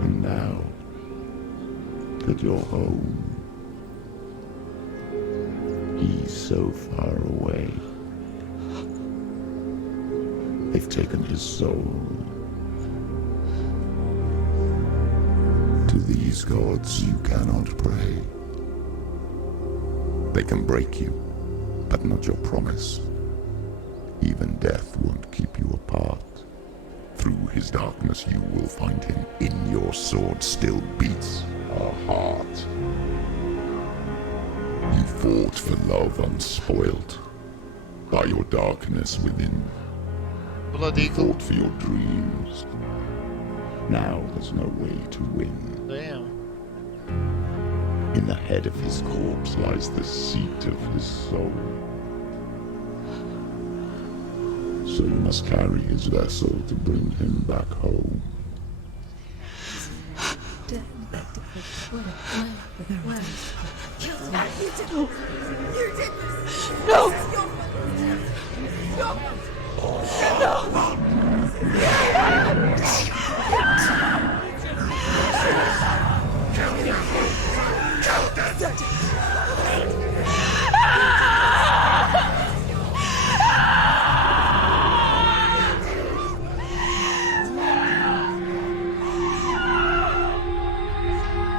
And now that you're home, he's so far away. They've taken his soul. To these gods you cannot pray. They can break you, but not your promise. Even death won't keep you apart. Through his darkness you will find him. In your sword still beats a heart. You fought for love unspoilt by your darkness within. Blood You Eagle. fought for your dreams. Now there's no way to win. Damn. In the head of his corpse lies the seat of his soul. So you must carry his vessel to bring him back home.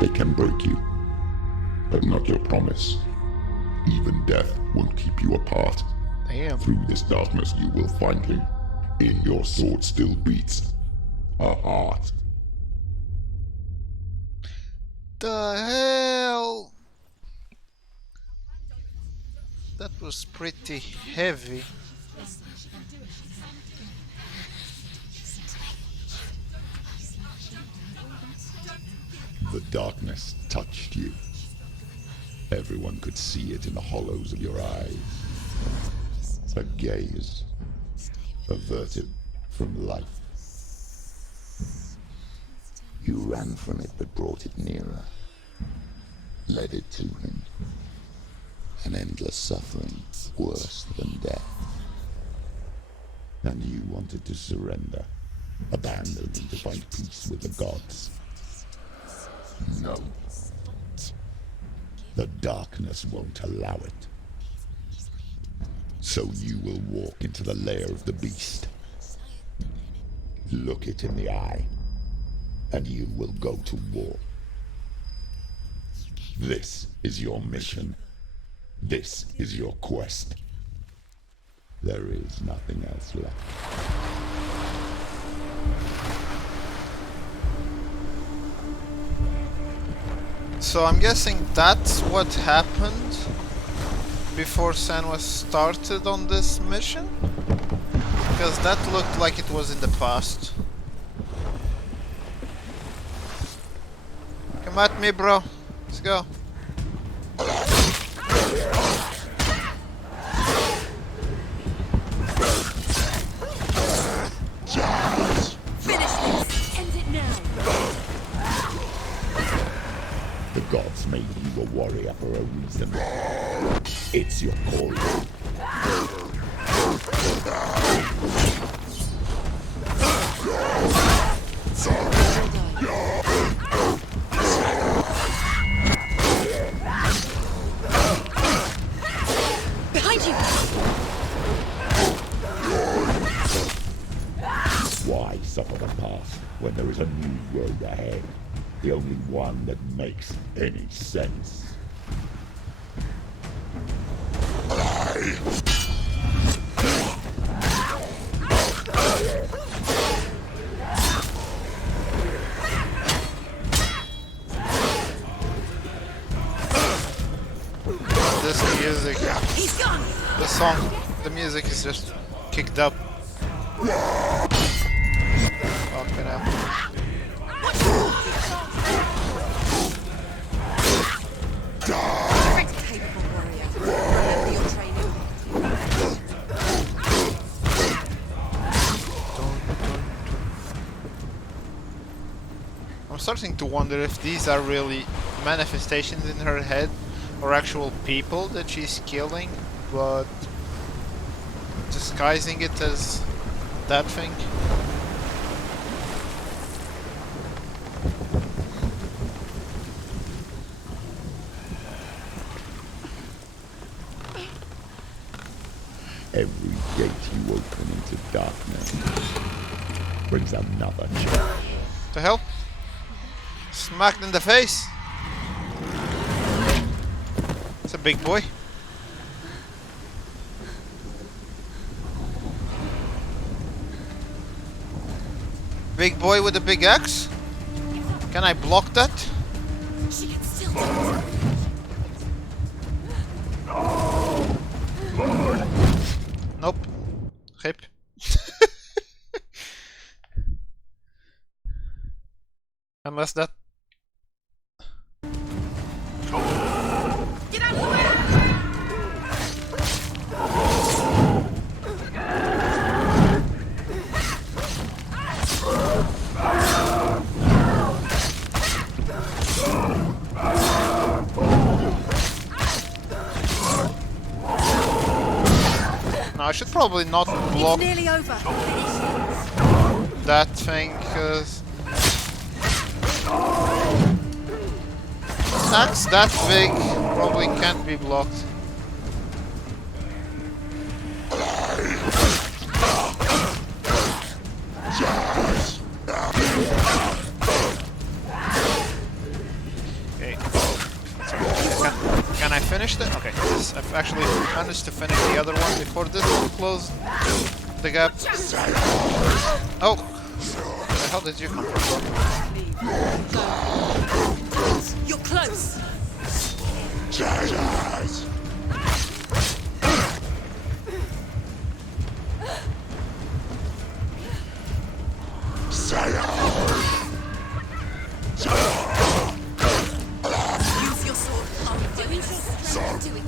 They can break you, but not your promise. Even death won't keep you apart. Damn. Through this darkness you will find him. In your sword still beats a heart. The hell? That was pretty heavy. The darkness touched you. Everyone could see it in the hollows of your eyes. A gaze averted from life. You ran from it but brought it nearer. Led it to him. An endless suffering worse than death. And you wanted to surrender. Abandon and to find peace with the gods. No. The darkness won't allow it. So you will walk into the lair of the beast. Look it in the eye, and you will go to war. This is your mission. This is your quest. There is nothing else left. So I'm guessing that's what happened before Senua started on this mission? Because that looked like it was in the past. Come at me, bro. Let's go. Finish this! End it now! The gods made you a warrior for a reason. It's your calling. Behind you! Why suffer the past when there is a new road ahead? The only one that makes any sense. This music, He's gone! the song, the music is just kicked up. Fucking hell. Capable warrior. Remember your training. I'm starting to wonder if these are really manifestations in her head or actual people that she's killing, but disguising it as that thing. Every gate you open into darkness brings another challenge. The hell? Smacked in the face. It's a big boy. big boy with a big axe? Can I block that? She can still do it. Nope. Hip. Unless that... Get out of the way! No, I should probably not block It's nearly over. that thing, because... Axe that big probably can't be blocked. Okay. Can I finish that? Okay, yes, I've actually managed to finish the other one before this one closed the gap. Oh! Where the hell did you come from? You're close. Use your sword. I'm doing this. Do it.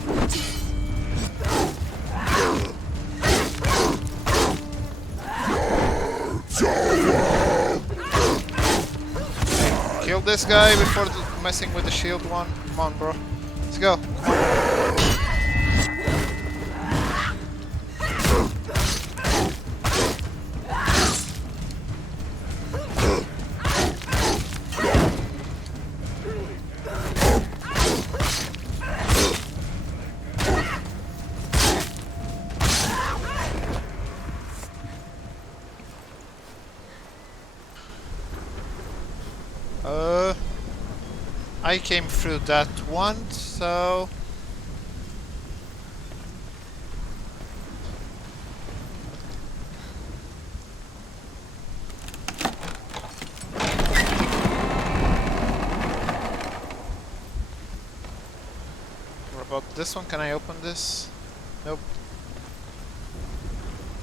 Kill this guy before messing with the shield one. Come on, bro. Let's go. I came through that one, so... What about this one? Can I open this? Nope.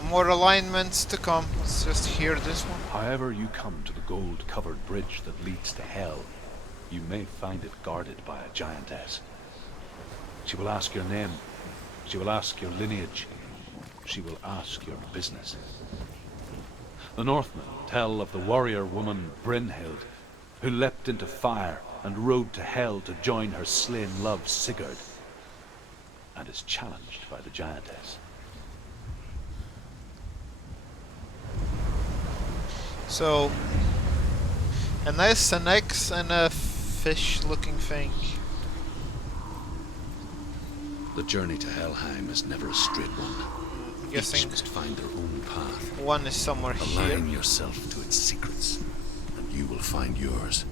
More alignments to come. Let's just hear this one. However you come to the gold-covered bridge that leads to Hell, you may find it guarded by a giantess. She will ask your name. She will ask your lineage. She will ask your business. The Northmen tell of the warrior woman Brynhild, who leapt into fire and rode to Hell to join her slain love Sigurd, and is challenged by the giantess. So, a nice an X and a fish-looking thing. The journey to Helheim is never a straight one. I'm guessing Each must find their own path. one is somewhere here. Align yourself to its secrets, and you will find yours.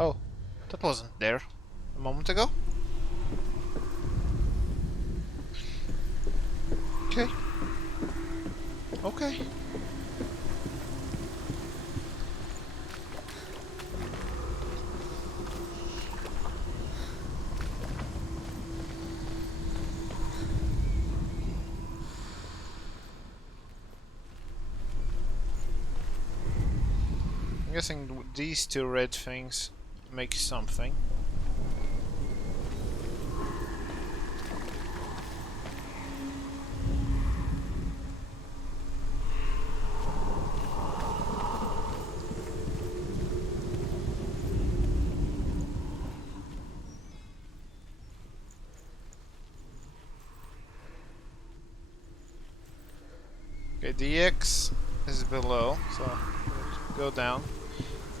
Oh, that wasn't there a moment ago. Okay. Okay. I'm guessing these two red things make something. Okay, the X is below, so go down,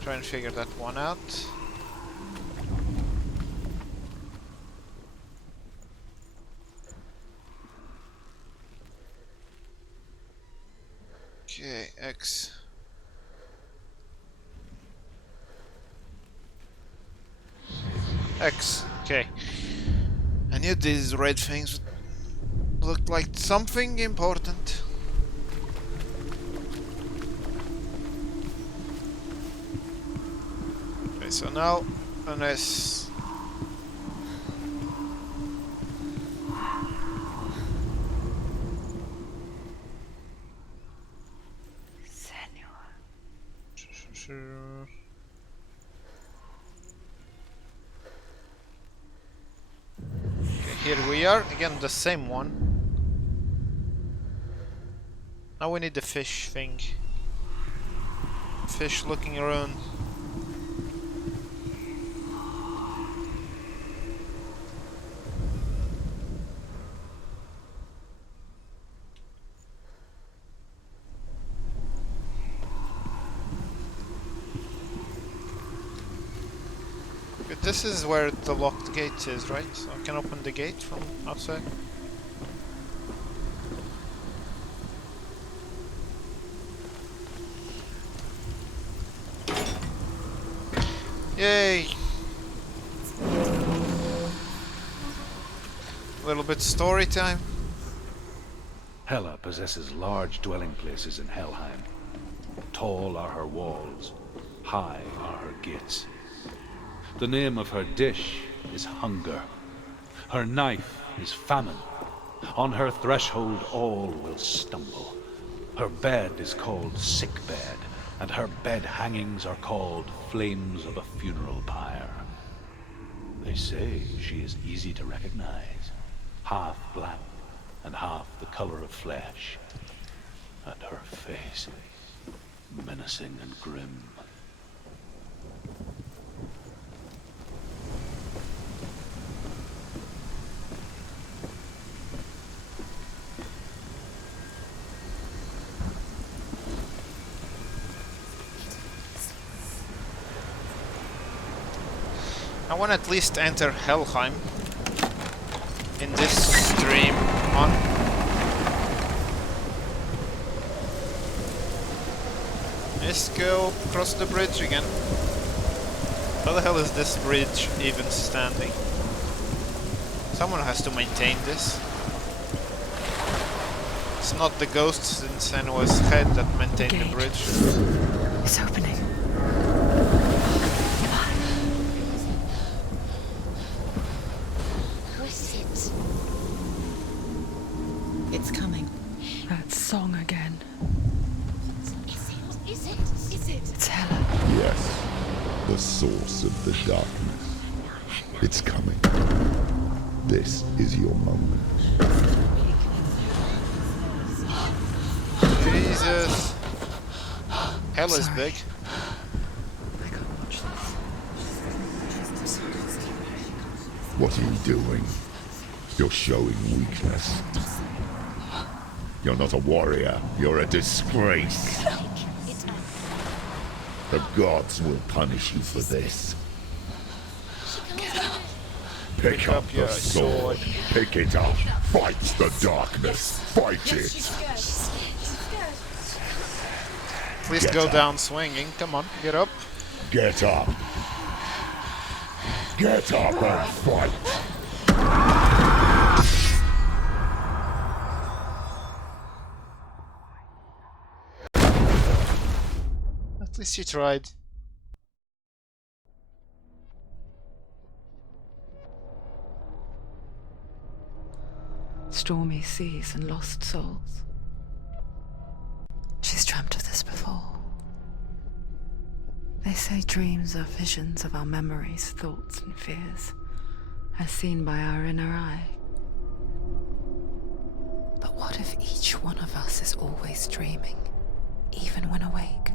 try and figure that one out. X. X. Okay. I knew these red things would look like something important. Okay, so now, unless... Senua. Okay, here we are, again the same one. Now we need the fish thing. Fish looking around. This is where the locked gate is, right? So I can open the gate from outside. Yay! A little bit story time. Hela possesses large dwelling places in Helheim. Tall are her walls, high are her gates. The name of her dish is hunger. Her knife is famine. On her threshold all will stumble. Her bed is called sick bed, and her bed hangings are called flames of a funeral pyre. They say she is easy to recognize, half black and half the color of flesh, and her face menacing and grim. I want to at least enter Helheim in this stream on. Let's go across the bridge again. How the hell is this bridge even standing? Someone has to maintain this. It's not the ghosts in Senua's head that maintain the bridge. It's opening. It's coming. That song again. Is it? It's Hela. Yes, the source of the darkness. It's coming. This is your moment. Jesus. Hell is big. I can't watch this. What are you doing? You're showing weakness. You're not a warrior. You're a disgrace. The gods will punish you for this. Pick up the sword. Pick it up. Fight the darkness. Fight it. Please Get go up. down swinging. Come on, get up. Get up. Get up and fight. At least you tried. Stormy seas and lost souls. She's dreamt of this before. They say dreams are visions of our memories, thoughts and fears, as seen by our inner eye. But what if each one of us is always dreaming, even when awake,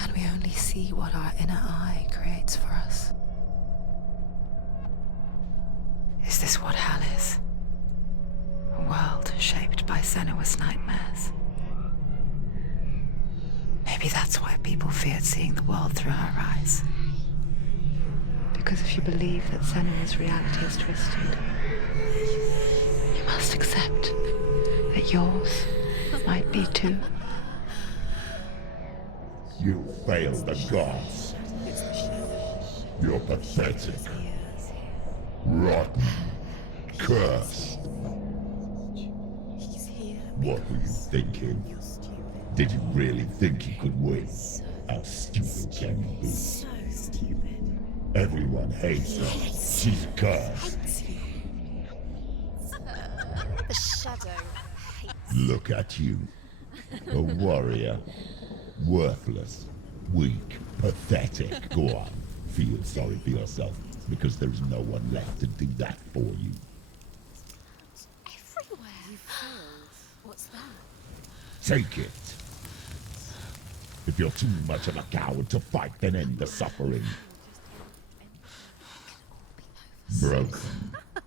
and we only see what our inner eye creates for us? Is this what hell is? A world shaped by Senua's nightmares. Maybe that's why people feared seeing the world through her eyes. Because if you believe that Senua's reality is twisted, you must accept that yours might be too. You failed the gods. You're pathetic. Rotten. Cursed. What were you thinking? Did you really think you could win? How stupid can you be? So stupid. Everyone hates her. She's cursed. The shadow hates. Look at you. A warrior. Worthless. Weak. Pathetic. Go on. Feel sorry for yourself, because there is no one left to do that for you. Everywhere. You failed. What's that? Take it. If you're too much of a coward to fight, then end the suffering. Broken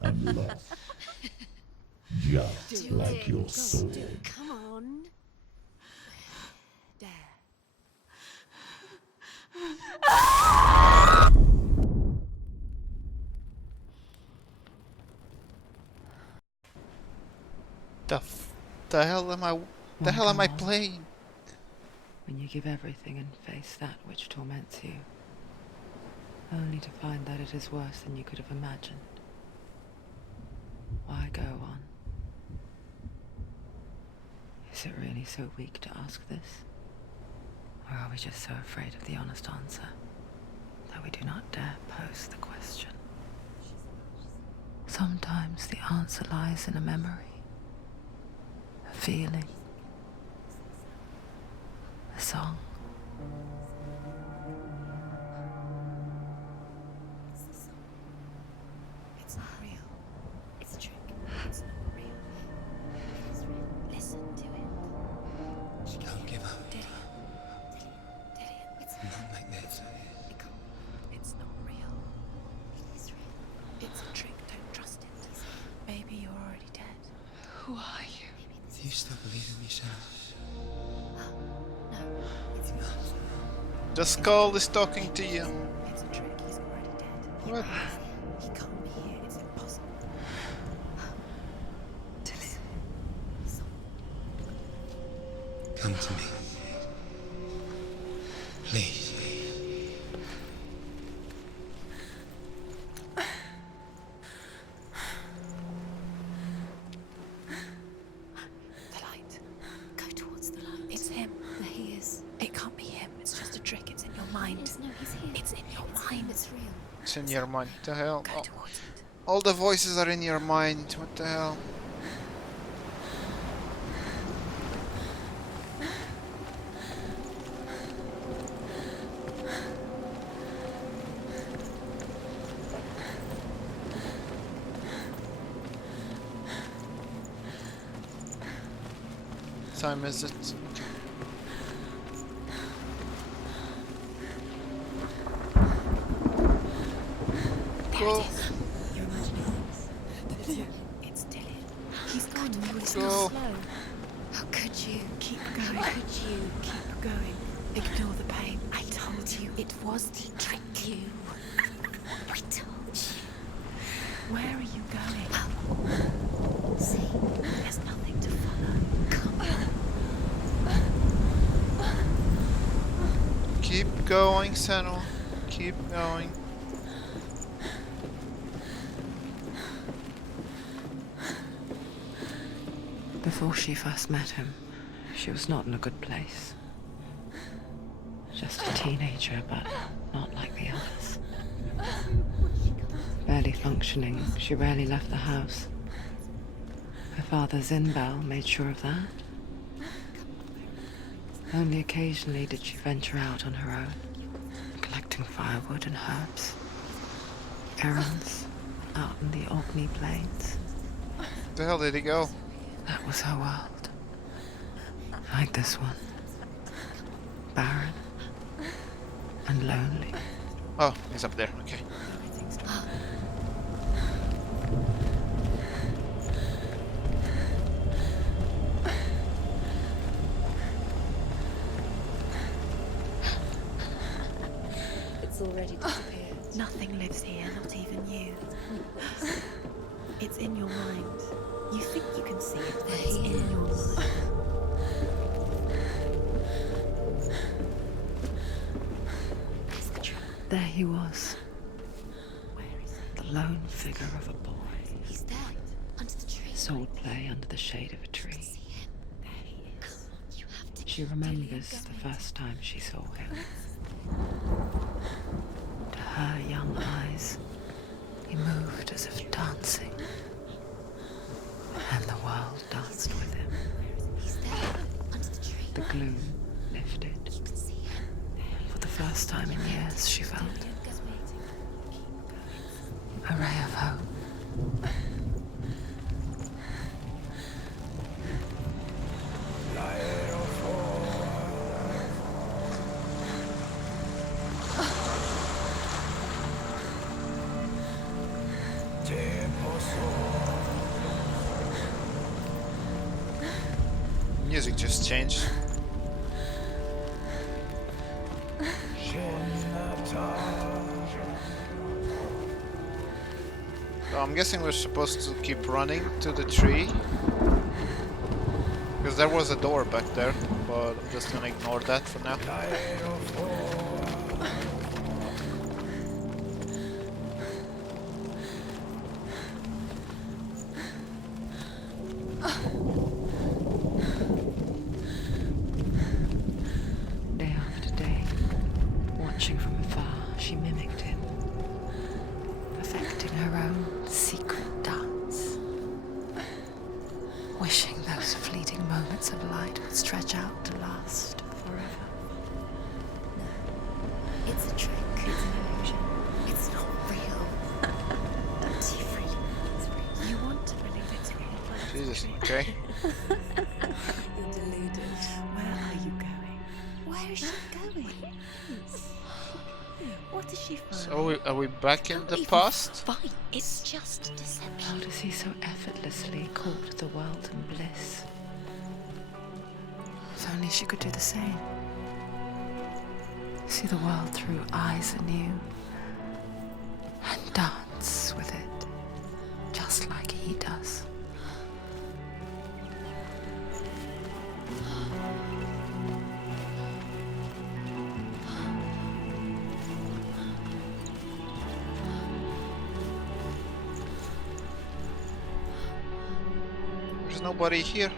and lost. Just like your soul. Come on. Dare. The hell am I? The hell am I playing? When you give everything and face that which torments you, only to find that it is worse than you could have imagined. Why go on? Is it really so weak to ask this? Or are we just so afraid of the honest answer that we do not dare pose the question? Sometimes the answer lies in a memory, a feeling, a song. It's not real. It's a trick. It's not real. It is real. Listen to it. Don't give up. Dillian, it's Not like this. it can't. It's not real. It is real. It's a trick. Don't trust it. Maybe you're already dead. Who are you? Maybe this Do you still believe in me, Senua? No, it's real. The skull is talking to you. It's a trick. He's already dead. What? He can't be here. It's impossible. Dillian. Come to me. Please. The light. Go towards the light. It's him. There he is. It can't be him. It's just a trick. It's in your mind. No, he's here. It's in your mind. It's real. It's in your mind. The hell? Go towards it. All the voices are in your mind. What the hell? Time is it? Go. You're imagining things. It's Dillian. He's gone. You were so Go. slow. How could you? Keep going. How could you? Keep going. Ignore the pain. I told you it was to trick you. I told you. Where are you going? See, there's nothing to follow. Come on. Keep going, Senua. Keep going. Before she first met him, she was not in a good place. Just a teenager, but not like the others. Barely functioning, she rarely left the house. Her father Zinbal made sure of that. Only occasionally did she venture out on her own, collecting firewood and herbs. Errands out in the Orkney Plains. The hell did he go? That was her world. Like this one. Barren and lonely. Oh, he's up there. Okay. It's already disappeared. Nothing lives here, not even you. It's in your mind. You think you can see it, but it's in your mind. there he was. The lone figure of a boy. He's there, under the tree. Swordplay under the shade of a tree. There he is. You have to She remembers the first time she saw him. To her young eyes, he moved as if dancing. And the world danced with him. He's there, under the tree. The gloom lifted. You can see him. For the first time in years, she felt a ray of hope. Music just changed. So I'm guessing we're supposed to keep running to the tree. Because there was a door back there, but I'm just gonna ignore that for now. Day after day, watching from afar, she mimicked him, perfecting her own secret dance, wishing those fleeting moments of light would stretch out to last forever. It's a trick. It's an illusion. It's not real. It's free. It's real. You want to believe it's real, but Jesus, okay. you're deluded. Where are you going? Where is she going? What does she find? So are we back in the Even past? Fine. It's just How deception. does he so effortlessly court the world and bliss? If only she could do the same. See the world through eyes anew and dance with it, just like he does. There's nobody here.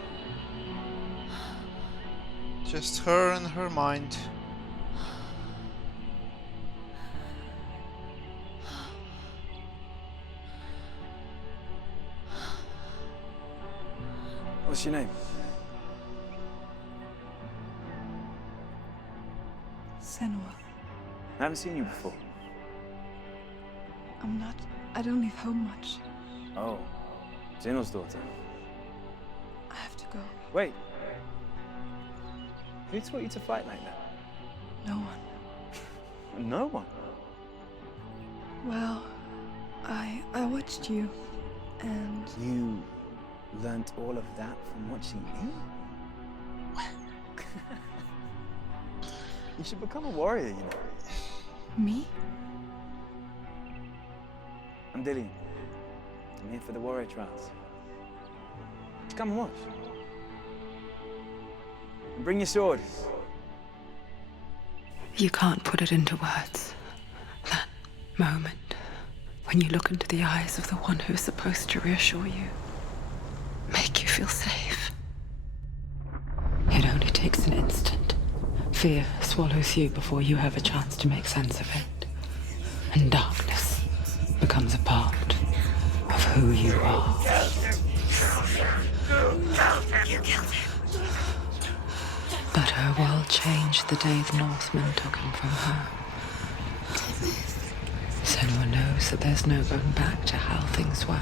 Just her and her mind. What's your name? Senua. I haven't seen you before. I don't leave home much. Oh, Zeno's daughter. I have to go. Wait. Who taught you to fight like that? No one. No one. Well, I watched you, and You learnt all of that from watching me? You should become a warrior, you know. me? I'm Dillian. I'm here for the warrior trials. Come and watch. And bring your sword. You can't put it into words. That moment when you look into the eyes of the one who is supposed to reassure you, make you feel safe. It only takes an instant. Fear swallows you before you have a chance to make sense of it. And darkness becomes a part of who you are. You killed him. But her world changed the day the Northmen took him from her. Senua knows that there's no going back to how things were.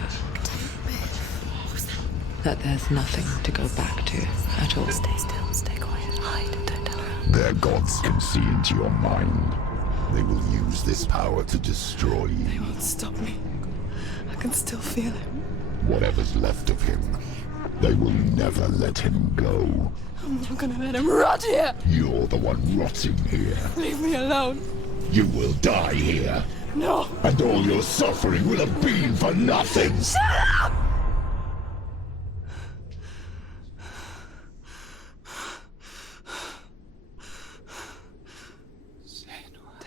That there's nothing to go back to at all. Stay still, stay quiet, hide, don't tell her. Their gods can see into your mind. They will use this power to destroy They you. won't stop me. I can still feel him. Whatever's left of him, they will never let him go. I'm not gonna let him rot here. You're the one rotting here. Leave me alone. You will die here. No. And all your suffering will have been for nothing. Shut up!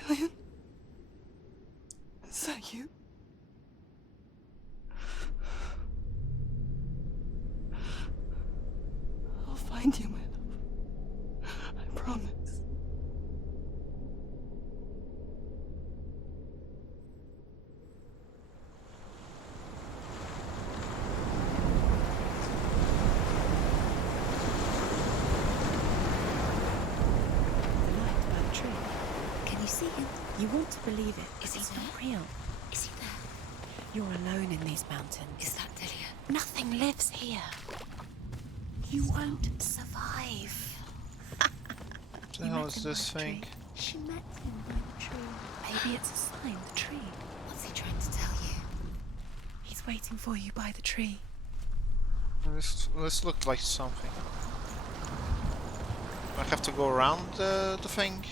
Dillian? Is that you? I'll find you, my love. I promise. Can you see him? You want to believe it. Is he not real? Is he there? You're alone in these mountains. Is that Delia? Nothing lives here. You won't survive. What the hell is this thing? She met him by the tree. Maybe it's a sign, the tree. What's he trying to tell you? He's waiting for you by the tree. This looked like something. I have to go around the thing.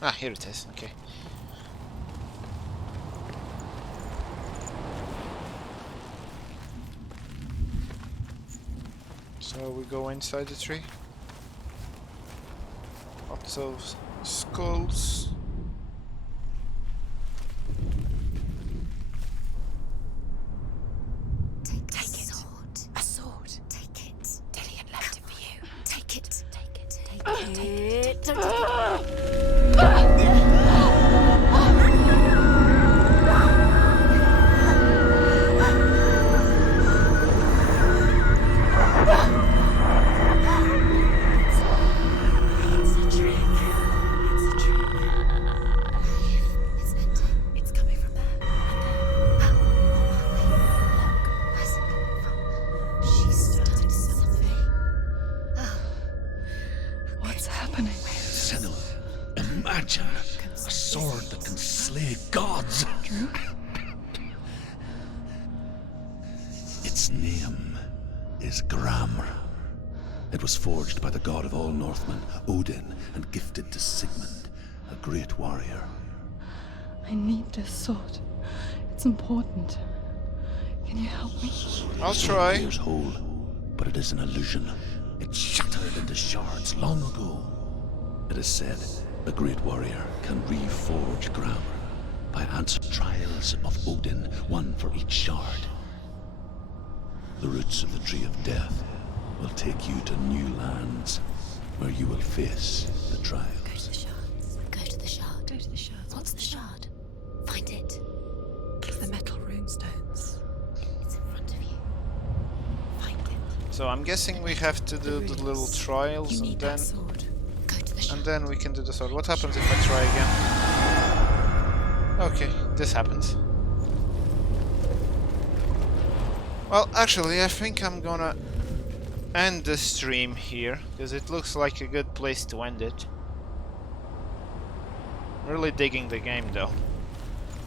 Ah, here it is. Okay. So we go inside the tree. Lots of skulls. Take it. Sword. A sword. Take it. Dillian left it for you. Take it. Take it. Take it. Don't take it. A sword that can slay gods. Its name is Gramr. It was forged by the god of all Northmen, Odin, and gifted to Sigmund, a great warrior. I need this sword. It's important. Can you help me? I'll try. It appears whole, but it is an illusion. It shattered into shards long ago. It is said a great warrior can reforge Gramr by answering trials of Odin, one for each shard. The roots of the Tree of Death will take you to new lands where you will face the trials. Go to the shards. Go to the shard. Go to the shards. What's the shard? Find it. It's the metal runestones. It's in front of you. Find it. So I'm guessing we have to do the little trials You and need then that sword. Go to the shard. and then we can do the sword. What happens if I try again? Okay, this happens. Well, actually, I think I'm gonna end the stream here, because it looks like a good place to end it. Really digging the game, though.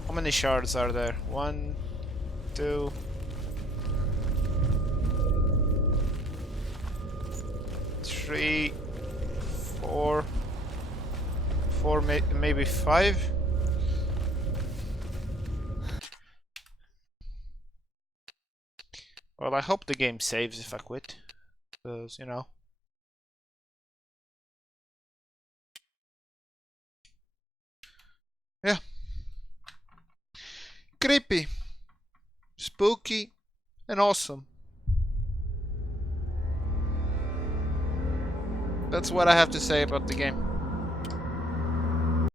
How many shards are there? 1, 2... 3, 4... 4, maybe 5? Well, I hope the game saves if I quit, because, you know. Yeah. Creepy, spooky, and awesome. That's what I have to say about the game.